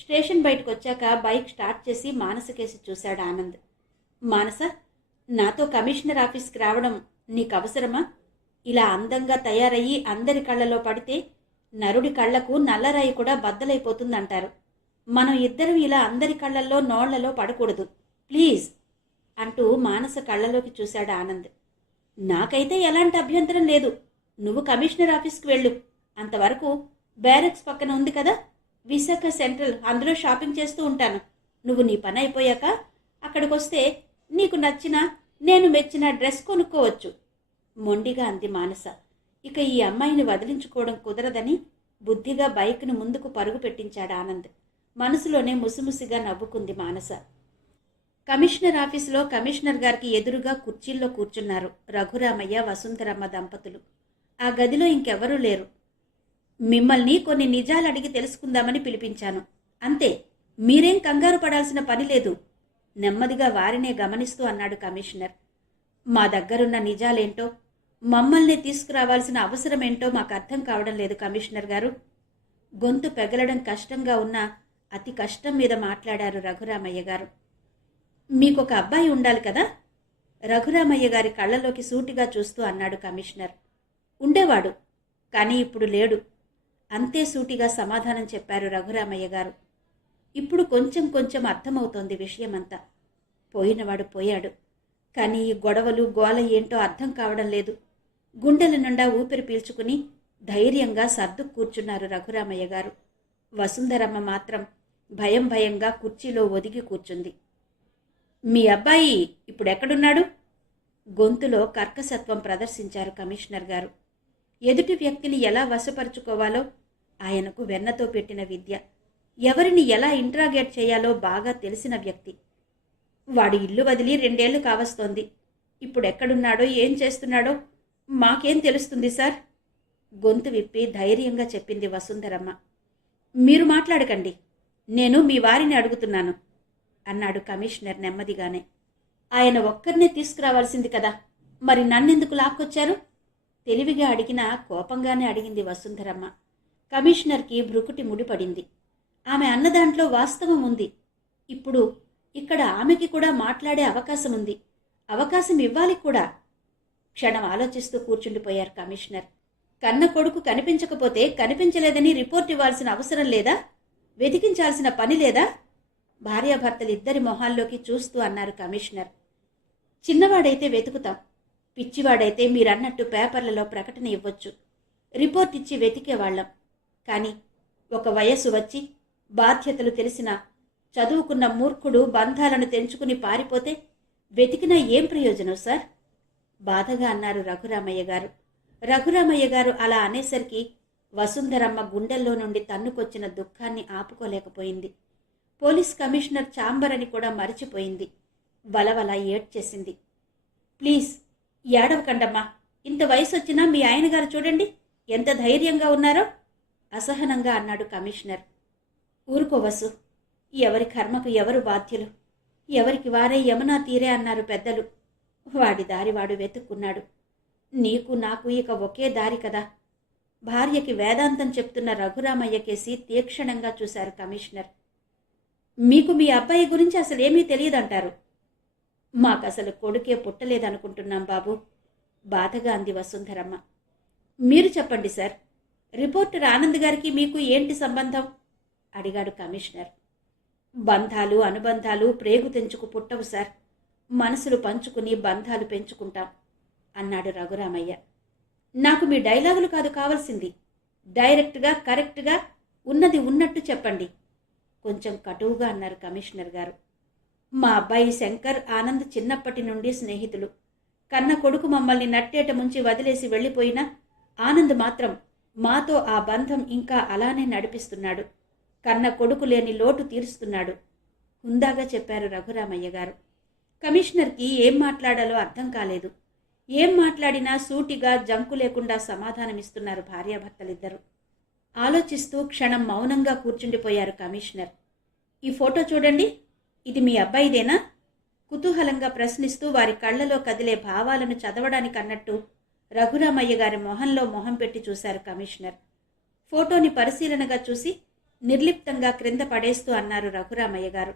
స్టేషన్ బయటకు వచ్చాక బైక్ స్టార్ట్ చేసి మానస కేసి చూశాడు ఆనంద్. మానస, నాతో కమిషనర్ ఆఫీస్కి రావడం నీకు అవసరమా? ఇలా అందంగా తయారయ్యి అందరి కళ్ళలో పడితే నరుడి కళ్లకు నల్లరాయి కూడా బద్దలైపోతుందంటారు. మనం ఇద్దరం ఇలా అందరి కళ్ళల్లో నోళ్లలో పడకూడదు, ప్లీజ్ అంటూ మానస కళ్ళలోకి చూశాడు ఆనంద్. నాకైతే ఎలాంటి అభ్యంతరం లేదు, నువ్వు కమిషనర్ ఆఫీస్కి వెళ్ళు, అంతవరకు బ్యారెక్స్ పక్కన ఉంది కదా, విశాఖ సెంట్రల్, అందులో షాపింగ్ చేస్తూ ఉంటాను. నువ్వు నీ పని అయిపోయాక అక్కడికొస్తే నీకు నచ్చిన, నేను మెచ్చిన డ్రెస్ కొనుక్కోవచ్చు. మొండిగా అంది మానస. ఇక ఈ అమ్మాయిని వదిలించుకోవడం కుదరదని బుద్ధిగా బైక్ను ముందుకు పరుగు పెట్టించాడు ఆనంద్. మనసులోనే ముసిముసిగా నవ్వుకుంది మానస. కమిషనర్ ఆఫీసులో కమిషనర్ గారికి ఎదురుగా కుర్చీల్లో కూర్చున్నారు రఘురామయ్య, వసుంధరమ్మ దంపతులు. ఆ గదిలో ఇంకెవరూ లేరు. మిమ్మల్ని కొన్ని నిజాలు అడిగి తెలుసుకుందామని పిలిపించాను, అంతే. మీరేం కంగారు పడాల్సిన పని లేదు, నెమ్మదిగా వారినే గమనిస్తూ అన్నాడు కమిషనర్. మా దగ్గరున్న నిజాలేంటో, మమ్మల్ని తీసుకురావాల్సిన అవసరమేంటో మాకు అర్థం కావడం లేదు కమిషనర్ గారు. గొంతు పెగలడం కష్టంగా ఉన్నా అతి కష్టం మీద మాట్లాడారు రఘురామయ్య గారు. మీకొక అబ్బాయి ఉండాలి కదా? రఘురామయ్య గారి కళ్ళలోకి సూటిగా చూస్తూ అన్నాడు కమిషనర్. ఉండేవాడు, కానీ ఇప్పుడు లేడు. అంతే సూటిగా సమాధానం చెప్పారు రఘురామయ్య గారు. ఇప్పుడు కొంచెం కొంచెం అర్థమవుతోంది విషయమంతా. పోయినవాడు పోయాడు, కానీ ఈ గొడవలు గోల ఏంటో అర్థం కావడం లేదు. గుండెల నిండా ఊపిరి పీల్చుకుని ధైర్యంగా సర్దు కూర్చున్నారు రఘురామయ్య గారు. వసుంధరమ్మ మాత్రం భయం భయంగా కుర్చీలో ఒదిగి కూర్చుంది. మీ అబ్బాయి ఇప్పుడెక్కడున్నాడు? గొంతులో కర్కసత్వం ప్రదర్శించారు కమిషనర్ గారు. ఎదుటి వ్యక్తిని ఎలా వశపరుచుకోవాలో ఆయనకు వెన్నతో పెట్టిన విద్య. ఎవరిని ఎలా ఇంట్రాగేట్ చేయాలో బాగా తెలిసిన వ్యక్తి. వాడి ఇల్లు వదిలి 2 ఏళ్లు కావస్తోంది. ఇప్పుడెక్కడున్నాడో ఏం చేస్తున్నాడో మాకేం తెలుస్తుంది సార్? గొంతు విప్పి ధైర్యంగా చెప్పింది వసుంధరమ్మ. మీరు మాట్లాడకండి, నేను మీ వారిని అడుగుతున్నాను అన్నాడు కమిషనర్ నెమ్మదిగానే. ఆయన ఒక్కరినే తీసుకురావాల్సింది కదా, మరి నన్నెందుకు లాక్కొచ్చారు? తెలివిగా అడిగినా కోపంగానే అడిగింది వసుంధరమ్మ. కమిషనర్కి భ్రుకుటి ముడిపడింది. ఆమె అన్నదాంట్లో వాస్తవం ఉంది. ఇప్పుడు ఇక్కడ ఆమెకి కూడా మాట్లాడే అవకాశం ఉంది. అవకాశం ఇవ్వాలి కూడా. క్షణం ఆలోచిస్తూ కూర్చుండిపోయారు కమిషనర్. కన్న కొడుకు కనిపించకపోతే కనిపించలేదని రిపోర్ట్ ఇవ్వాల్సిన అవసరం లేదా? వెతికించాల్సిన పని లేదా? భార్యాభర్తలిద్దరి మొహాల్లోకి చూస్తూ అన్నారు కమిషనర్. చిన్నవాడైతే వెతుకుతాం, పిచ్చివాడైతే మీరన్నట్టు పేపర్లలో ప్రకటన ఇవ్వచ్చు, రిపోర్ట్ ఇచ్చి వెతికేవాళ్లం. కానీ ఒక వయస్సు వచ్చి బాధ్యతలు తెలిసిన చదువుకున్న మూర్ఖుడు బంధాలను తెంచుకుని పారిపోతే వెతికినా ఏం ప్రయోజనం సార్? బాధగా అన్నారు రఘురామయ్య గారు. రఘురామయ్య గారు అలా అనేసరికి వసుంధరమ్మ గుండెల్లో నుండి తన్నుకొచ్చిన దుఃఖాన్ని ఆపుకోలేకపోయింది. పోలీస్ కమిషనర్ ఛాంబర్ అని కూడా మరిచిపోయింది. బలవల ఏడ్చేసింది. ప్లీజ్ ఏడవకండమ్మా, ఇంత వయసు వచ్చినా మీ ఆయనగారు చూడండి ఎంత ధైర్యంగా ఉన్నారో అసహనంగా అన్నాడు కమిషనర్. ఊరుకోవసు, ఎవరి కర్మకు ఎవరు బాధ్యులు, ఎవరికి వారే యమునా తీరే అన్నారు పెద్దలు. వాడి దారి వాడు వెతుక్కున్నాడు. నీకు నాకు ఇక ఒకే దారి కదా. భార్యకి వేదాంతం చెప్తున్న రఘురామయ్య కేసి తీక్షణంగా చూశారు కమిషనర్. మీకు మీ అబ్బాయి గురించి అసలేమీ తెలియదంటారు. మాకసలు కొడుకే పుట్టలేదనుకుంటున్నాం బాబు, బాధగా అంది వసుంధరమ్మ. మీరు చెప్పండి సార్, రిపోర్టర్ ఆనంద్ గారికి మీకు ఏంటి సంబంధం? అడిగాడు కమిషనర్. బంధాలు అనుబంధాలు ప్రేగు తెంచుకు పుట్టవు సార్, మనసులు పంచుకుని బంధాలు పెంచుకుంటాం అన్నాడు రఘురామయ్య. నాకు మీ డైలాగులు కాదు కావాల్సింది, డైరెక్ట్గా కరెక్ట్గా ఉన్నది ఉన్నట్టు చెప్పండి కొంచెం కటువుగా అన్నారు కమిషనర్ గారు. మా అబ్బాయి శంకర్ ఆనంద్ చిన్నప్పటి నుండి స్నేహితులు. కన్న కొడుకు మమ్మల్ని నట్టేట ముంచి వదిలేసి వెళ్ళిపోయినా ఆనంద్ మాత్రం మాతో ఆ బంధం ఇంకా అలానే నడిపిస్తున్నాడు. కన్న కొడుకు లేని లోటు తీరుస్తున్నాడు హుందాగా చెప్పారు రఘురామయ్య గారు. కమిషనర్కి ఏం మాట్లాడాలో అర్థం కాలేదు. ఏం మాట్లాడినా సూటిగా జంకు లేకుండా సమాధానమిస్తున్నారు భార్యాభర్తలిద్దరూ. ఆలోచిస్తూ క్షణం మౌనంగా కూర్చుండిపోయారు కమిషనర్. ఈ ఫోటో చూడండి, ఇది మీ అబ్బాయిదేనా? కుతూహలంగా ప్రశ్నిస్తూ వారి కళ్లలో కదిలే భావాలను చదవడానికి అన్నట్టు రఘురామయ్య గారి మొహంలో మొహం పెట్టి చూశారు కమిషనర్. ఫోటోని పరిశీలనగా చూసి నిర్లిప్తంగా క్రింద పడేస్తూ అన్నారు రఘురామయ్య గారు.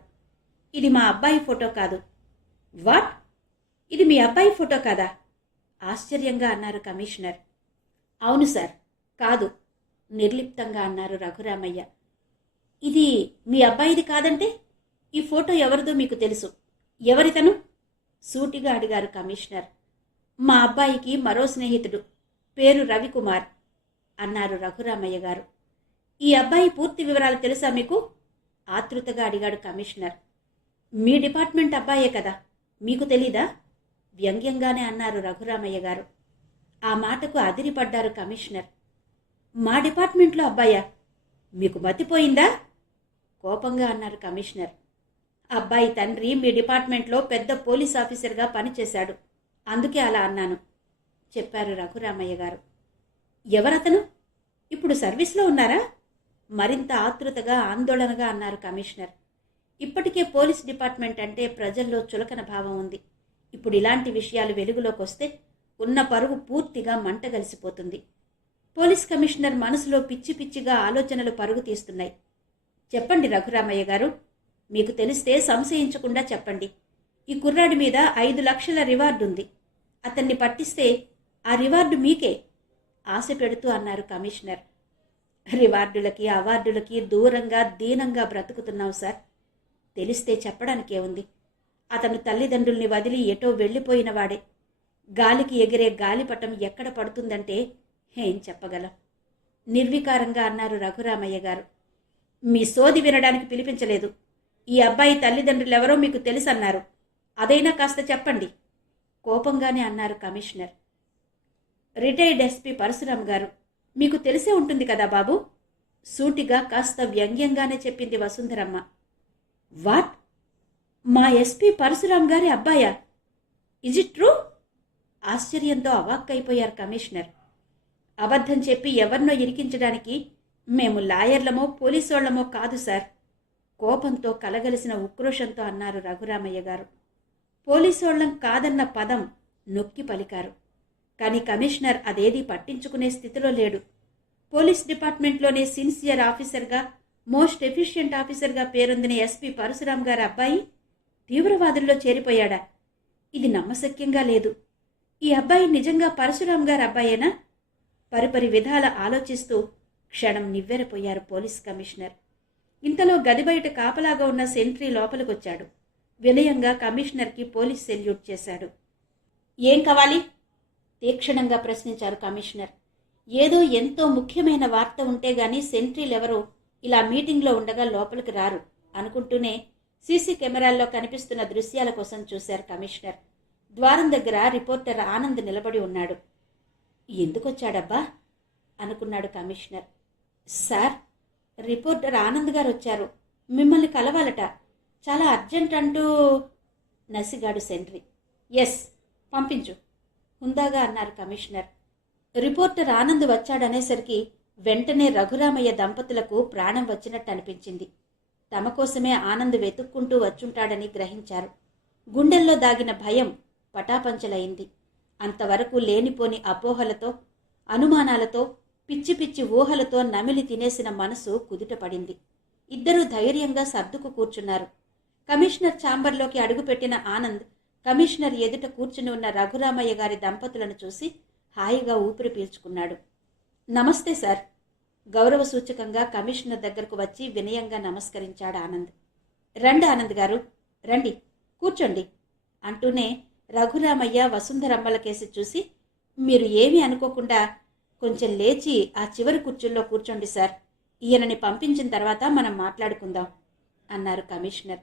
ఇది మా అబ్బాయి ఫోటో కాదు. వాట్? ఇది మీ అబ్బాయి ఫోటో కాదా? ఆశ్చర్యంగా అన్నారు కమిషనర్. అవును సార్, కాదు నిర్లిప్తంగా అన్నారు రఘురామయ్య. ఇది మీ అబ్బాయిది కాదంటే ఈ ఫోటో ఎవరిదో మీకు తెలుసు, ఎవరితను? సూటిగా అడిగారు కమిషనర్. మా అబ్బాయికి మరో స్నేహితుడు, పేరు రవికుమార్ అన్నారు రఘురామయ్య గారు. ఈ అబ్బాయి పూర్తి వివరాలు తెలుసా మీకు? ఆతృతగా అడిగాడు కమిషనర్. మీ డిపార్ట్మెంట్ అబ్బాయే కదా, మీకు తెలీదా? వ్యంగ్యంగానే అన్నారు రఘురామయ్య గారు. ఆ మాటకు అదిరిపడ్డారు కమిషనర్. మా డిపార్ట్మెంట్లో అబ్బాయా? మీకు మతిపోయిందా? కోపంగా అన్నారు కమిషనర్. అబ్బాయి తండ్రి మీ డిపార్ట్మెంట్లో పెద్ద పోలీస్ ఆఫీసర్గా పనిచేశాడు, అందుకే అలా అన్నాను చెప్పారు రఘురామయ్య గారు. ఎవరతను? ఇప్పుడు సర్వీస్లో ఉన్నారా? మరింత ఆతృతగా ఆందోళనగా అన్నారు కమిషనర్. ఇప్పటికే పోలీస్ డిపార్ట్మెంట్ అంటే ప్రజల్లో చులకన భావం ఉంది. ఇప్పుడు ఇలాంటి విషయాలు వెలుగులోకి వస్తే ఉన్న పరువు పూర్తిగా మంటగలిసిపోతుంది. పోలీస్ కమిషనర్ మనసులో పిచ్చి పిచ్చిగా ఆలోచనలు పరుగు తీస్తున్నాయి. చెప్పండి రఘురామయ్య గారు, మీకు తెలిస్తే సంశయించకుండా చెప్పండి. ఈ కుర్రాడి మీద 5 లక్షల రివార్డు ఉంది. అతన్ని పట్టిస్తే ఆ రివార్డు మీకే ఆశ పెడుతూ అన్నారు కమిషనర్. రివార్డులకి అవార్డులకి దూరంగా దీనంగా బ్రతుకుతున్నాం సార్. తెలిస్తే చెప్పడానికే ఉంది. అతను తల్లిదండ్రుల్ని వదిలి ఎటో వెళ్ళిపోయినవాడే. గాలికి ఎగిరే గాలిపటం ఎక్కడ పడుతుందంటే ఏం చెప్పగలం? నిర్వికారంగా అన్నారు రఘురామయ్య గారు. మీ సోది వినడానికి పిలిపించలేదు. ఈ అబ్బాయి తల్లిదండ్రులెవరో మీకు తెలుసన్నారు, అదైనా కాస్త చెప్పండి కోపంగానే అన్నారు కమిషనర్. రిటైర్డ్ ఎస్పీ పరశురామ్ గారు, మీకు తెలిసే ఉంటుంది కదా బాబు, సూటిగా కాస్త వ్యంగ్యంగానే చెప్పింది వసుంధరమ్మ. వాట్? మా ఎస్పీ పరశురామ్ గారి అబ్బాయా? Is it true? ఆశ్చర్యంతో అవాక్కైపోయారు కమిషనర్. అబద్ధం చెప్పి ఎవరినో ఇరికించడానికి మేము లాయర్లమో పోలీసోళ్లమో కాదు సార్, కోపంతో కలగలిసిన ఉక్రోషంతో అన్నారు రఘురామయ్య గారు. పోలీసోళ్లం కాదన్న పదం నొక్కి పలికారు. కానీ కమిషనర్ అదేదీ పట్టించుకునే స్థితిలో లేడు. పోలీస్ డిపార్ట్మెంట్లోనే సిన్సియర్ ఆఫీసర్గా, మోస్ట్ ఎఫిషియెంట్ ఆఫీసర్గా పేరొందిన ఎస్పీ పరశురామ్ గారి అబ్బాయి తీవ్రవాదుల్లో చేరిపోయాడా? ఇది నమ్మశక్యంగా లేదు. ఈ అబ్బాయి నిజంగా పరశురామ్ గారి అబ్బాయేనా? పరిపరి విధాల ఆలోచిస్తూ క్షణం నివ్వెరపోయారు పోలీస్ కమిషనర్. ఇంతలో గది బయట కాపలాగా ఉన్న సెంట్రీ లోపలికొచ్చాడు. వినయంగా కమిషనర్కి పోలీస్ సెల్యూట్ చేశాడు. ఏం కావాలి? తీక్షణంగా ప్రశ్నించారు కమిషనర్. ఏదో ఎంతో ముఖ్యమైన వార్త ఉంటే గాని సెంట్రీలెవరో ఇలా మీటింగ్లో ఉండగా లోపలికి రారు అనుకుంటూనే సీసీ కెమెరాల్లో కనిపిస్తున్న దృశ్యాల కోసం చూశారు కమిషనర్. ద్వారం దగ్గర రిపోర్టర్ ఆనంద్ నిలబడి ఉన్నాడు. ఎందుకొచ్చాడబ్బా అనుకున్నాడు కమిషనర్. సార్, రిపోర్టర్ ఆనంద్ గారు వచ్చారు, మిమ్మల్ని కలవాలట, చాలా అర్జెంట్ అంటూ నసిగాడు సెంట్రీ. ఎస్, పంపించు హుందాగా అన్నారు కమిషనర్. రిపోర్టర్ ఆనంద్ వచ్చాడనేసరికి వెంటనే రఘురామయ్య దంపతులకు ప్రాణం వచ్చినట్టు అనిపించింది. తమ కోసమే ఆనంద్ వెతుక్కుంటూ వచ్చుంటాడని గ్రహించారు. గుండెల్లో దాగిన భయం పటాపంచలైంది. అంతవరకు లేనిపోని అపోహలతో, అనుమానాలతో, పిచ్చి పిచ్చి ఊహలతో నమిలి తినేసిన మనసు కుదుటపడింది. ఇద్దరూ ధైర్యంగా సర్దుకు కూర్చున్నారు. కమిషనర్ ఛాంబర్లోకి అడుగుపెట్టిన ఆనంద్ కమిషనర్ ఎదుట కూర్చుని ఉన్న రఘురామయ్య గారి దంపతులను చూసి హాయిగా ఊపిరి పీల్చుకున్నాడు. నమస్తే సార్. గౌరవ సూచకంగా కమిషనర్ దగ్గరకు వచ్చి వినయంగా నమస్కరించాడు ఆనంద్. రండి ఆనంద్ గారు, రండి, కూర్చోండి అంటూనే రఘురామయ్య వసుంధరమ్మల కేసి చూసి, మీరు ఏమీ అనుకోకుండా కొంచెం లేచి ఆ చివరి కుర్చీల్లో కూర్చోండి సార్, ఈయనని పంపించిన తర్వాత మనం మాట్లాడుకుందాం అన్నారు కమిషనర్.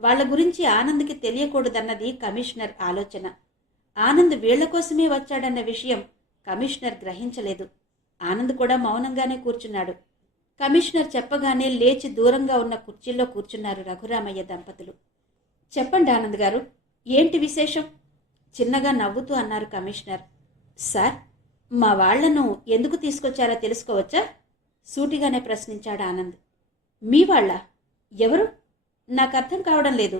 వాళ్ల గురించి ఆనంద్కి తెలియకూడదన్నది కమిషనర్ ఆలోచన. ఆనంద్ వీళ్ల కోసమే వచ్చాడన్న విషయం కమిషనర్ గ్రహించలేదు. ఆనంద్ కూడా మౌనంగానే కూర్చున్నాడు. కమిషనర్ చెప్పగానే లేచి దూరంగా ఉన్న కుర్చీల్లో కూర్చున్నారు రఘురామయ్య దంపతులు. చెప్పండి ఆనంద్ గారు, ఏంటి విశేషం? చిన్నగా నవ్వుతూ అన్నారు కమిషనర్. సార్, మా వాళ్లను ఎందుకు తీసుకొచ్చారో తెలుసుకోవచ్చా? సూటిగానే ప్రశ్నించాడు ఆనంద్. మీ వాళ్ళ? ఎవరు? నాకు అర్థం కావడం లేదు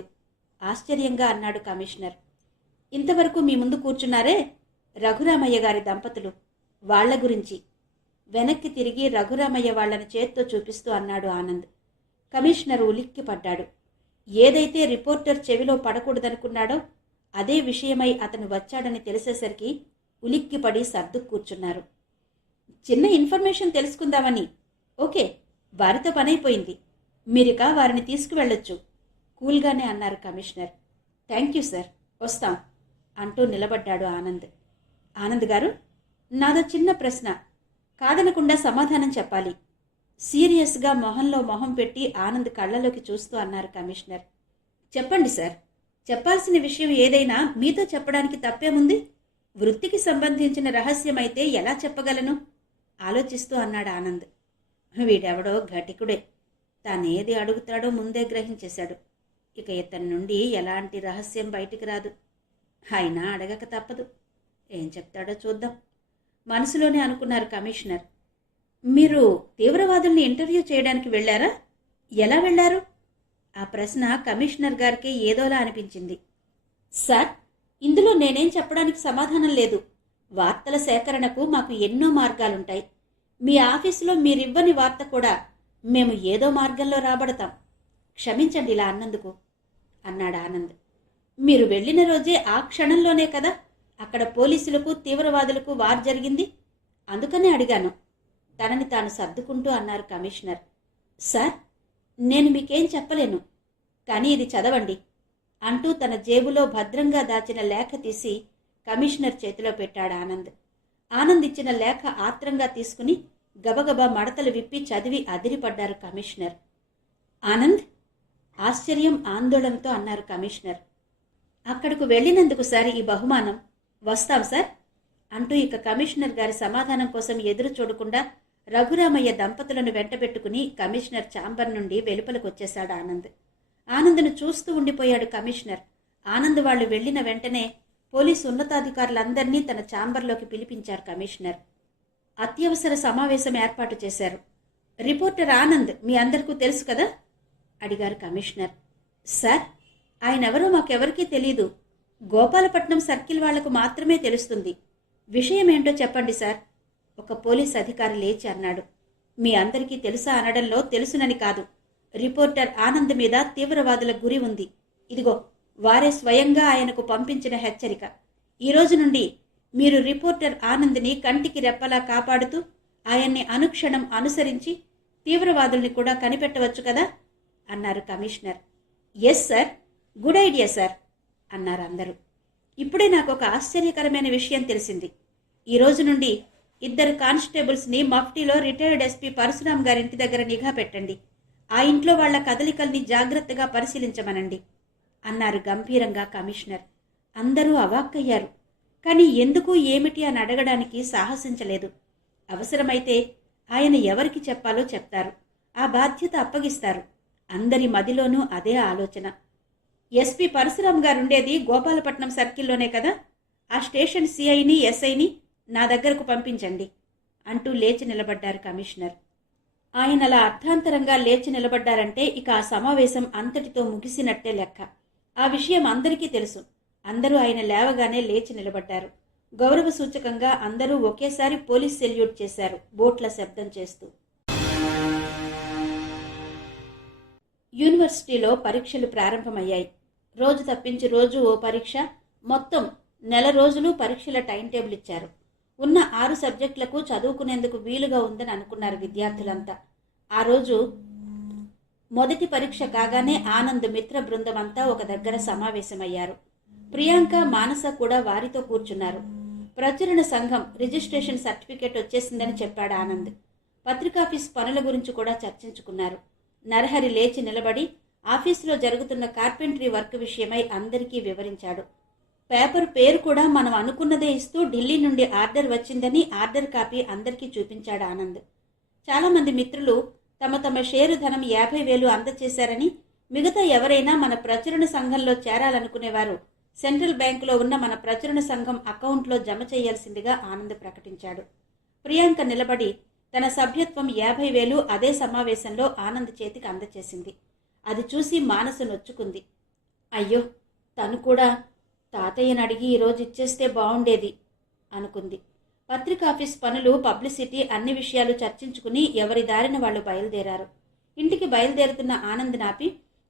ఆశ్చర్యంగా అన్నాడు కమిషనర్. ఇంతవరకు మీ ముందు కూర్చున్నారే రఘురామయ్య గారి దంపతులు, వాళ్ల గురించి వెనక్కి తిరిగి రఘురామయ్య వాళ్లను చేత్తో చూపిస్తూ అన్నాడు ఆనంద్. కమిషనర్ ఉలిక్కి పడ్డాడు. ఏదైతే రిపోర్టర్ చెవిలో పడకూడదనుకున్నాడో అదే విషయమై అతను వచ్చాడని తెలిసేసరికి ఉలిక్కిపడి సర్దు కూర్చున్నారు. చిన్న ఇన్ఫర్మేషన్ తెలుసుకుందామని. ఓకే, వారితో పనైపోయింది, మీరిక వారిని తీసుకువెళ్ళొచ్చు కూల్గానే అన్నారు కమిషనర్. థ్యాంక్ యూ సార్, వస్తాం అంటూ నిలబడ్డాడు ఆనంద్. ఆనంద్ గారు, నాదో చిన్న ప్రశ్న, కాదనకుండా సమాధానం చెప్పాలి. సీరియస్గా మొహంలో మొహం పెట్టి ఆనంద్ కళ్ళలోకి చూస్తూ అన్నారు కమిషనర్. చెప్పండి సార్, చెప్పాల్సిన విషయం ఏదైనా మీతో చెప్పడానికి తప్పేముంది? వృత్తికి సంబంధించిన రహస్యమైతే ఎలా చెప్పగలను? ఆలోచిస్తూ అన్నాడు ఆనంద్. వీడెవడో ఘటికుడే. తానేది అడుగుతాడో ముందే గ్రహించేశాడు. ఇక ఇతని నుండి ఎలాంటి రహస్యం బయటికి రాదు. అయినా అడగక తప్పదు. ఏం చెప్తాడో చూద్దాం మనసులోనే అనుకున్నారు కమిషనర్. మీరు తీవ్రవాదుల్ని ఇంటర్వ్యూ చేయడానికి వెళ్ళారా? ఎలా వెళ్ళారు? ఆ ప్రశ్న కమిషనర్ గారికి ఏదోలా అనిపించింది. సార్, ఇందులో నేనేం చెప్పడానికి సమాధానం లేదు. వార్తల సేకరణకు మాకు ఎన్నో మార్గాలుంటాయి. మీ ఆఫీసులో మీరివ్వని వార్త కూడా మేము ఏదో మార్గంలో రాబడతాం. క్షమించండి ఇలా అన్నందుకు అన్నాడు ఆనంద్. మీరు వెళ్ళిన రోజే ఆ క్షణంలోనే కదా అక్కడ పోలీసులకు తీవ్రవాదులకు వార్ జరిగింది. అందుకనే అడిగాను. తనని తాను సర్దుకుంటూ అన్నారు కమిషనర్. సార్, నేను మీకేం చెప్పలేను, కానీ ఇది చదవండి అంటూ తన జేబులో భద్రంగా దాచిన లేఖ తీసి కమిషనర్ చేతిలో పెట్టాడు ఆనంద్. ఆనంద్ ఇచ్చిన లేఖ ఆత్రంగా తీసుకుని గబగబా మడతలు విప్పి చదివి అదిరిపడ్డారు కమిషనర్. ఆనంద్, ఆశ్చర్యం ఆందోళనతో అన్నారు కమిషనర్. అక్కడకు వెళ్ళినందుకు సార్ ఈ బహుమానం. వస్తాం సార్ అంటూ ఇక కమిషనర్ గారి సమాధానం కోసం ఎదురు చూడకుండా రఘురామయ్య దంపతులను వెంటబెట్టుకుని కమిషనర్ ఛాంబర్ నుండి వెలుపలకు వచ్చేశాడు ఆనంద్. ఆనంద్ను చూస్తూ ఉండిపోయాడు కమిషనర్. ఆనంద్ వాళ్ళు వెళ్లిన వెంటనే పోలీసు ఉన్నతాధికారులందరినీ తన ఛాంబర్లోకి పిలిపించారు కమిషనర్. అత్యవసర సమావేశం ఏర్పాటు చేశారు. రిపోర్టర్ ఆనంద్ మీ అందరికీ తెలుసు కదా అడిగారు కమిషనర్. సార్, ఆయనెవరో మాకెవరికీ తెలీదు. గోపాలపట్నం సర్కిల్ వాళ్లకు మాత్రమే తెలుస్తుంది. విషయమేంటో చెప్పండి సార్. ఒక పోలీస్ అధికారి లేచి అన్నాడు. మీ అందరికీ తెలుసా అనడంలో తెలుసునని కాదు. రిపోర్టర్ ఆనంద్ మీద తీవ్రవాదుల గురి ఉంది. ఇదిగో వారే స్వయంగా ఆయనకు పంపించిన హెచ్చరిక. ఈ రోజు నుండి మీరు రిపోర్టర్ ఆనంద్ని కంటికి రెప్పలా కాపాడుతూ ఆయన్ని అనుక్షణం అనుసరించి తీవ్రవాదుల్ని కూడా కనిపెట్టవచ్చు కదా అన్నారు commissioner. Yes sir, good idea sir అన్నారు అందరూ. ఇప్పుడే నాకు ఒక ఆశ్చర్యకరమైన విషయం తెలిసింది. ఈ రోజు నుండి 2 కానిస్టేబుల్స్ని మఫ్టీలో రిటైర్డ్ ఎస్పీ పరశురాం గారింటి దగ్గర నిఘా పెట్టండి. ఆ ఇంట్లో వాళ్ల కదలికల్ని జాగ్రత్తగా పరిశీలించమనండి అన్నారు గంభీరంగా కమిషనర్. అందరూ అవాక్కయ్యారు. కానీ ఎందుకు ఏమిటి అని అడగడానికి సాహసించలేదు. అవసరమైతే ఆయన ఎవరికి చెప్పాలో చెప్తారు, ఆ బాధ్యత అప్పగిస్తారు. అందరి మదిలోనూ అదే ఆలోచన. ఎస్పీ పరశురాం గారుండేది గోపాలపట్నం సర్కిల్లోనే కదా. ఆ స్టేషన్ సిఐని ఎస్ఐని నా దగ్గరకు పంపించండి అంటూ లేచి నిలబడ్డారు కమిషనర్. ఆయన అలా అర్థాంతరంగా లేచి నిలబడ్డారంటే ఇక ఆ సమావేశం అంతటితో ముగిసినట్టే లెక్క. ఆ విషయం అందరికీ తెలుసు. అందరూ ఆయన లేవగానే లేచి నిలబడ్డారు. గౌరవ సూచకంగా అందరూ ఒకేసారి పోలీస్ సెల్యూట్ చేశారు, బోట్ల శబ్దం చేస్తూ. యూనివర్సిటీలో పరీక్షలు ప్రారంభమయ్యాయి. రోజు తప్పించి రోజు ఓ పరీక్ష. మొత్తం 1 రోజులు పరీక్షల టైం టేబుల్ ఇచ్చారు. ఉన్న 6 సబ్జెక్టులకు చదువుకునేందుకు వీలుగా ఉందని అనుకున్నారు విద్యార్థులంతా. ఆ రోజు మొదటి పరీక్ష కాగానే ఆనంద్ మిత్ర బృందం అంతా ఒక దగ్గర సమావేశమయ్యారు. ప్రియాంక, మానస కూడా వారితో కూర్చున్నారు. ప్రచురణ సంఘం రిజిస్ట్రేషన్ సర్టిఫికేట్ వచ్చేసిందని చెప్పాడు ఆనంద్. పత్రికాఫీస్ పనుల గురించి కూడా చర్చించుకున్నారు. నరహరి లేచి నిలబడి ఆఫీసులో జరుగుతున్న కార్పెంటరీ వర్క్ విషయమై అందరికీ వివరించాడు. పేపర్ పేరు కూడా మనం అనుకున్నదే ఇస్తూ ఢిల్లీ నుండి ఆర్డర్ వచ్చిందని ఆర్డర్ కాపీ అందరికీ చూపించాడు ఆనంద్. చాలామంది మిత్రులు తమ తమ షేరు ధనం 50,000 అందచేశారని, మిగతా ఎవరైనా మన ప్రచురణ సంఘంలో చేరాలనుకునేవారు సెంట్రల్ బ్యాంకులో ఉన్న మన ప్రచురణ సంఘం అకౌంట్లో జమ చేయాల్సిందిగా ఆనంద్ ప్రకటించాడు. ప్రియాంక నిలబడి తన సభ్యత్వం 50,000 అదే సమావేశంలో ఆనంద్ చేతికి అందచేసింది. అది చూసి మానసు నొచ్చుకుంది. అయ్యో, తను కూడా తాతయ్యని అడిగి ఈరోజు ఇచ్చేస్తే బాగుండేది అనుకుంది. పత్రికాఫీస్ పనులు, పబ్లిసిటీ అన్ని విషయాలు చర్చించుకుని ఎవరి దారిన వాళ్ళు బయలుదేరారు. ఇంటికి బయలుదేరుతున్న ఆనంద్ నాపి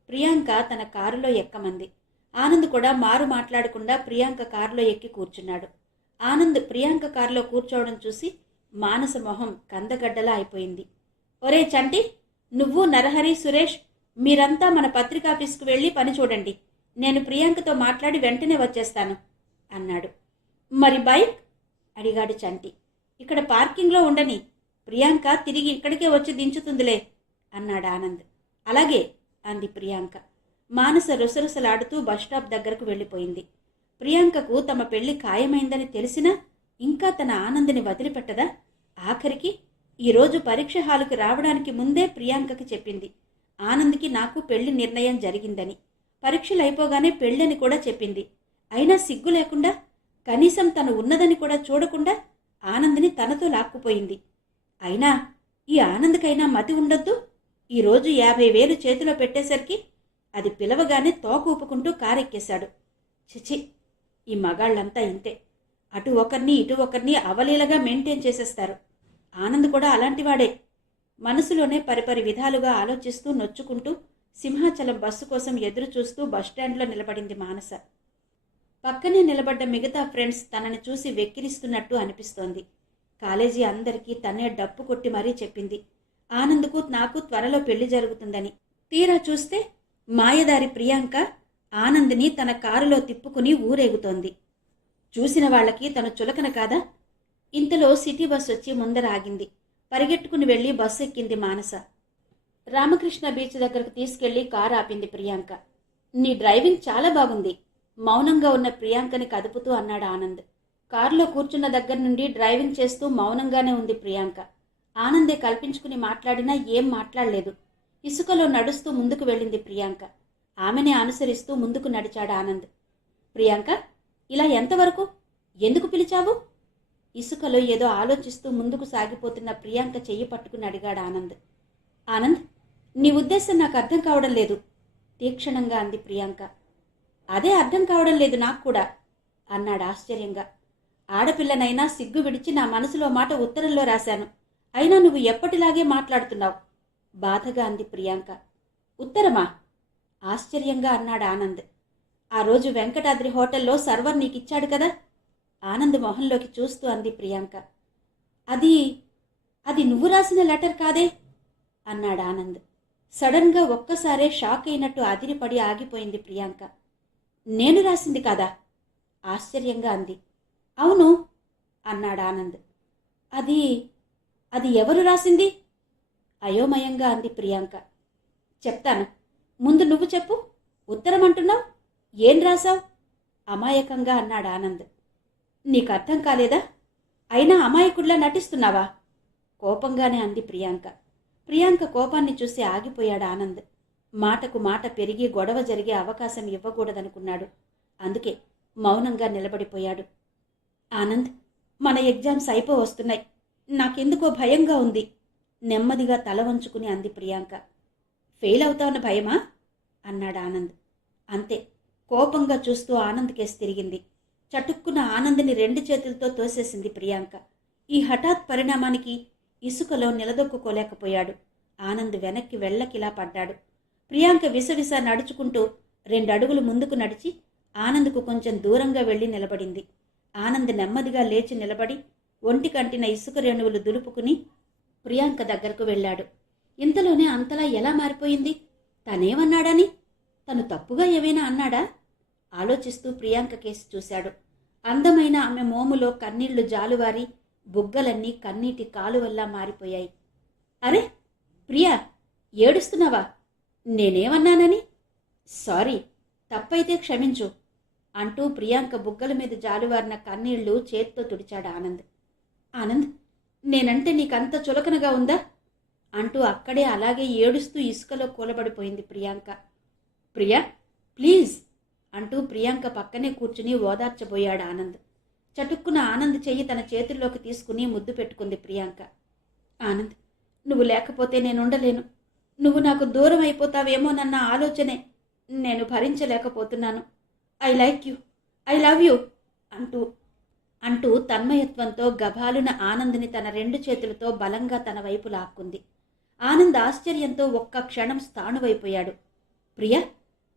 ప్రియాంక తన కారులో ఎక్కమంది. ఆనంద్ కూడా మారు మాట్లాడకుండా ప్రియాంక కారులో ఎక్కి కూర్చున్నాడు. ఆనంద్ ప్రియాంక కారులో కూర్చోవడం చూసి మానస మొహం కందగడ్డలా అయిపోయింది. ఒరే చంటి, నువ్వు, నరహరి, సురేష్ మీరంతా మన పత్రికాఫీస్కు వెళ్ళి పని చూడండి. నేను ప్రియాంకతో మాట్లాడి వెంటనే వచ్చేస్తాను అన్నాడు. మరి బైక్ అడిగాడు చంటి. ఇక్కడ పార్కింగ్లో ఉండని, ప్రియాంక తిరిగి ఇక్కడికే వచ్చి దించుతుందిలే అన్నాడు ఆనంద్. అలాగే అంది ప్రియాంక. మానస రుసరుసలాడుతూ బస్టాప్ దగ్గరకు వెళ్ళిపోయింది. ప్రియాంకకు తమ పెళ్లి ఖాయమైందని తెలిసినా ఇంకా తన ఆనందని వదిలిపెట్టదా? ఆఖరికి ఈరోజు పరీక్ష హాలుకి రావడానికి ముందే ప్రియాంకకి చెప్పింది, ఆనంద్కి నాకు పెళ్లి నిర్ణయం జరిగిందని. పరీక్షలు అయిపోగానే పెళ్ళని కూడా చెప్పింది. అయినా సిగ్గు లేకుండా, కనీసం తను ఉన్నదని కూడా చూడకుండా ఆనంద్ని తనతో లాక్కుపోయింది. అయినా ఈ ఆనంద్కైనా మతి ఉండొద్దు. ఈరోజు 50,000 చేతిలో పెట్టేసరికి అది పిలవగానే తోక ఊపుకుంటూ కారెక్కేశాడు. చిచి, ఈ మగాళ్ళంతా ఇంతే. అటు ఒకరిని ఇటు ఒకరిని అవలీలగా మెయింటైన్ చేసేస్తారు. ఆనంద్ కూడా అలాంటివాడే. మనసులోనే పరిపరి విధాలుగా ఆలోచిస్తూ నొచ్చుకుంటూ సింహాచలం బస్సు కోసం ఎదురు చూస్తూ బస్టాండ్లో నిలబడింది మానస. పక్కనే నిలబడ్డ మిగతా ఫ్రెండ్స్ తనని చూసి వెక్కిరిస్తున్నట్టు అనిపిస్తోంది. కాలేజీ అందరికీ తనే డప్పు కొట్టి మరీ చెప్పింది, ఆనంద్కు నాకు త్వరలో పెళ్లి జరుగుతుందని. తీరా చూస్తే మాయదారి ప్రియాంక ఆనంద్ని తన కారులో తిప్పుకుని ఊరేగుతోంది. చూసిన వాళ్లకి తను చులకన కాదా? ఇంతలో సిటీ బస్ వచ్చి ముందర ఆగింది. పరిగెట్టుకుని వెళ్లి బస్సు ఎక్కింది మానస. రామకృష్ణ బీచ్ దగ్గరకు తీసుకెళ్లి కారు ఆపింది ప్రియాంక. నీ డ్రైవింగ్ చాలా బాగుంది, మౌనంగా ఉన్న ప్రియాంకని కదుపుతూ అన్నాడు ఆనంద్. కారులో కూర్చున్న దగ్గర నుండి డ్రైవింగ్ చేస్తూ మౌనంగానే ఉంది ప్రియాంక. ఆనందే కల్పించుకుని మాట్లాడినా ఏం మాట్లాడలేదు. ఇసుకలో నడుస్తూ ముందుకు వెళ్ళింది ప్రియాంక. ఆమెనే అనుసరిస్తూ ముందుకు నడిచాడు ఆనంద్. ప్రియాంక, ఇలా ఎంతవరకు? ఎందుకు పిలిచావు? ఇసుకలో ఏదో ఆలోచిస్తూ ముందుకు సాగిపోతున్న ప్రియాంక చెయ్యి పట్టుకుని అడిగాడు ఆనంద్. ఆనంద్, నీ ఉద్దేశం నాకు అర్థం కావడం లేదు తీక్షణంగా అంది ప్రియాంక. అదే అర్థం కావడం లేదు నాకు కూడా అన్నాడు ఆశ్చర్యంగా. ఆడపిల్లనైనా సిగ్గు విడిచి నా మనసులో మాట ఉత్తరంలో రాశాను. అయినా నువ్వు ఎప్పటిలాగే మాట్లాడుతున్నావు బాధగా అంది ప్రియాంక. ఉత్తరమా? ఆశ్చర్యంగా అన్నాడు ఆనంద్. ఆ రోజు వెంకటాద్రి హోటల్లో సర్వర్ నీకిచ్చాడు కదా? ఆనంద్ మొహంలోకి చూస్తూ అంది ప్రియాంక. అది నువ్వు రాసిన లెటర్ కాదే అన్నాడు ఆనంద్. సడన్గా ఒక్కసారే షాక్ అయినట్టు అదిరిపడి ఆగిపోయింది ప్రియాంక. నేను రాసింది కాదా? ఆశ్చర్యంగా అంది. అవును అన్నాడు ఆనంద్. అది ఎవరు రాసింది? అయోమయంగా అంది ప్రియాంక. చెప్తాను, ముందు నువ్వు చెప్పు. ఉత్తరం అంటున్నావు, ఏం రాశావు? అమాయకంగా అన్నాడు ఆనంద్. నీకు అర్థం కాలేదా? అయినా అమాయకుడిలా నటిస్తున్నావా? కోపంగానే అంది ప్రియాంక. ప్రియాంక కోపాన్ని చూసి ఆగిపోయాడు ఆనంద్. మాటకు మాట పెరిగి గొడవ జరిగే అవకాశం ఇవ్వకూడదనుకున్నాడు. అందుకే మౌనంగా నిలబడిపోయాడు. ఆనంద్, మన ఎగ్జామ్స్ వస్తున్నాయి. నాకెందుకో భయంగా ఉంది నెమ్మదిగా తల వంచుకుని అంది ప్రియాంక. ఫెయిల్ అవుతావన్న భయమా అన్నాడు ఆనంద్. అంతే. కోపంగా చూస్తూ ఆనంద్ కేసు తిరిగింది. చటుక్కున ఆనంద్ని 2 చేతులతో తోసేసింది ప్రియాంక. ఈ హఠాత్ పరిణామానికి ఇసుకలో నిలదొక్కుకోలేకపోయాడు. ఆనంద్ వెనక్కి వెళ్ళకిలా పడ్డాడు. ప్రియాంక విసవిస నడుచుకుంటూ 2 అడుగులు ముందుకు నడిచి ఆనంద్కు కొంచెం దూరంగా వెళ్లి నిలబడింది. ఆనంద్ నెమ్మదిగా లేచి నిలబడి ఒంటి కంటిన ఇసుక రేణువులు దులుపుకుని ప్రియాంక దగ్గరకు వెళ్ళాడు. ఇంతలోనే అంతలా ఎలా మారిపోయింది? తనేమన్నాడని? తను తప్పుగా ఏవైనా అన్నాడా? ఆలోచిస్తూ ప్రియాంక కేసి చూశాడు. అందమైన ఆమె మోములో కన్నీళ్లు జాలువారి బుగ్గలన్నీ కన్నీటి కాలువల్లా మారిపోయాయి. అరే ప్రియా, ఏడుస్తున్నావా? నేనేమన్నానని? సారీ, తప్పైతే క్షమించు అంటూ ప్రియాంక బుగ్గల మీద జాలువారిన కన్నీళ్లు చేత్తో తుడిచాడు ఆనంద్. ఆనంద్, నేనంటే నీకంత చులకనగా ఉందా అంటూ అక్కడే అలాగే ఏడుస్తూ ఇసుకలో కూలబడిపోయింది ప్రియాంక. ప్రియా ప్లీజ్ అంటూ ప్రియాంక పక్కనే కూర్చుని ఓదార్చబోయాడు ఆనంద్. చటుక్కున ఆనంద్ చెయ్యి తన చేతుల్లోకి తీసుకుని ముద్దు పెట్టుకుంది ప్రియాంక. ఆనంద్, నువ్వు లేకపోతే నేనుండలేను. నువ్వు నాకు దూరం అయిపోతావేమోనన్న ఆలోచనే నేను భరించలేకపోతున్నాను. I like you, I love you అంటూ తన్మయత్వంతో గభాలున ఆనంద్ని తన 2 చేతులతో బలంగా తన వైపు లాక్కుంది. ఆనంద్ ఆశ్చర్యంతో ఒక్క క్షణం స్థాణువైపోయాడు. ప్రియా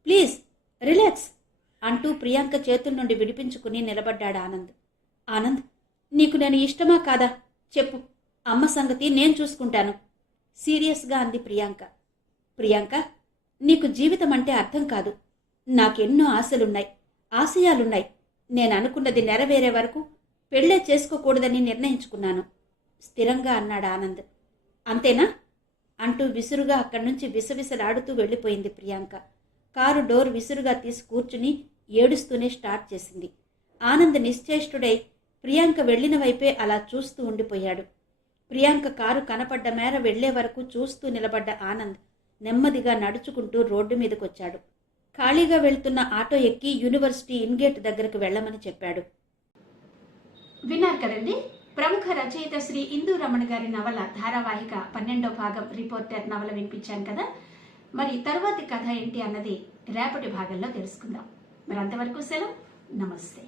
ప్లీజ్ రిలాక్స్ అంటూ ప్రియాంక చేతుల నుండి విడిపించుకుని నిలబడ్డాడు ఆనంద్. ఆనంద్, నీకు నేను ఇష్టమా కాదా చెప్పు. అమ్మ సంగతి నేను చూసుకుంటాను సీరియస్గా అంది ప్రియాంక. ప్రియాంక, నీకు జీవితం అంటే అర్థం కాదు. నాకెన్నో ఆశలున్నాయి, ఆశయాలున్నాయి. నేను అనుకున్నది నెరవేరే వరకు పెళ్ళే చేసుకోకూడదని నిర్ణయించుకున్నాను. స్థిరంగా అన్నాడు ఆనంద్. అంతేనా అంటూ విసురుగా అక్కడి నుంచి విసవిసలాడుతూ వెళ్ళిపోయింది ప్రియాంక. కారు డోర్ విసురుగా తీసి కూర్చుని ఏడుస్తూనే స్టార్ట్ చేసింది. ఆనంద్ నిశ్చేష్టుడై ప్రియాంక వెళ్లిన వైపే అలా చూస్తూ ఉండిపోయాడు. ప్రియాంక కారు కనపడ్డ మేర వెళ్లే వరకు చూస్తూ నిలబడ్డ ఆనంద్ నెమ్మదిగా నడుచుకుంటూ రోడ్డు మీదకొచ్చాడు. ఖాళీగా వెళ్తున్న ఆటో ఎక్కి యూనివర్సిటీ ఇన్గేట్ దగ్గరకు వెళ్లమని చెప్పాడు. విన్నారు కదండి, ప్రముఖ రచయిత శ్రీ ఇందూ రమణ గారి నవల ధారావాహిక 12వ భాగం రిపోర్టర్ నవల వినిపించాను కదా. మరి తరువాతి కథ ఏంటి అన్నది రేపటి భాగంలో తెలుసుకుందాం. మరి అంతవరకు సెలవు, నమస్తే.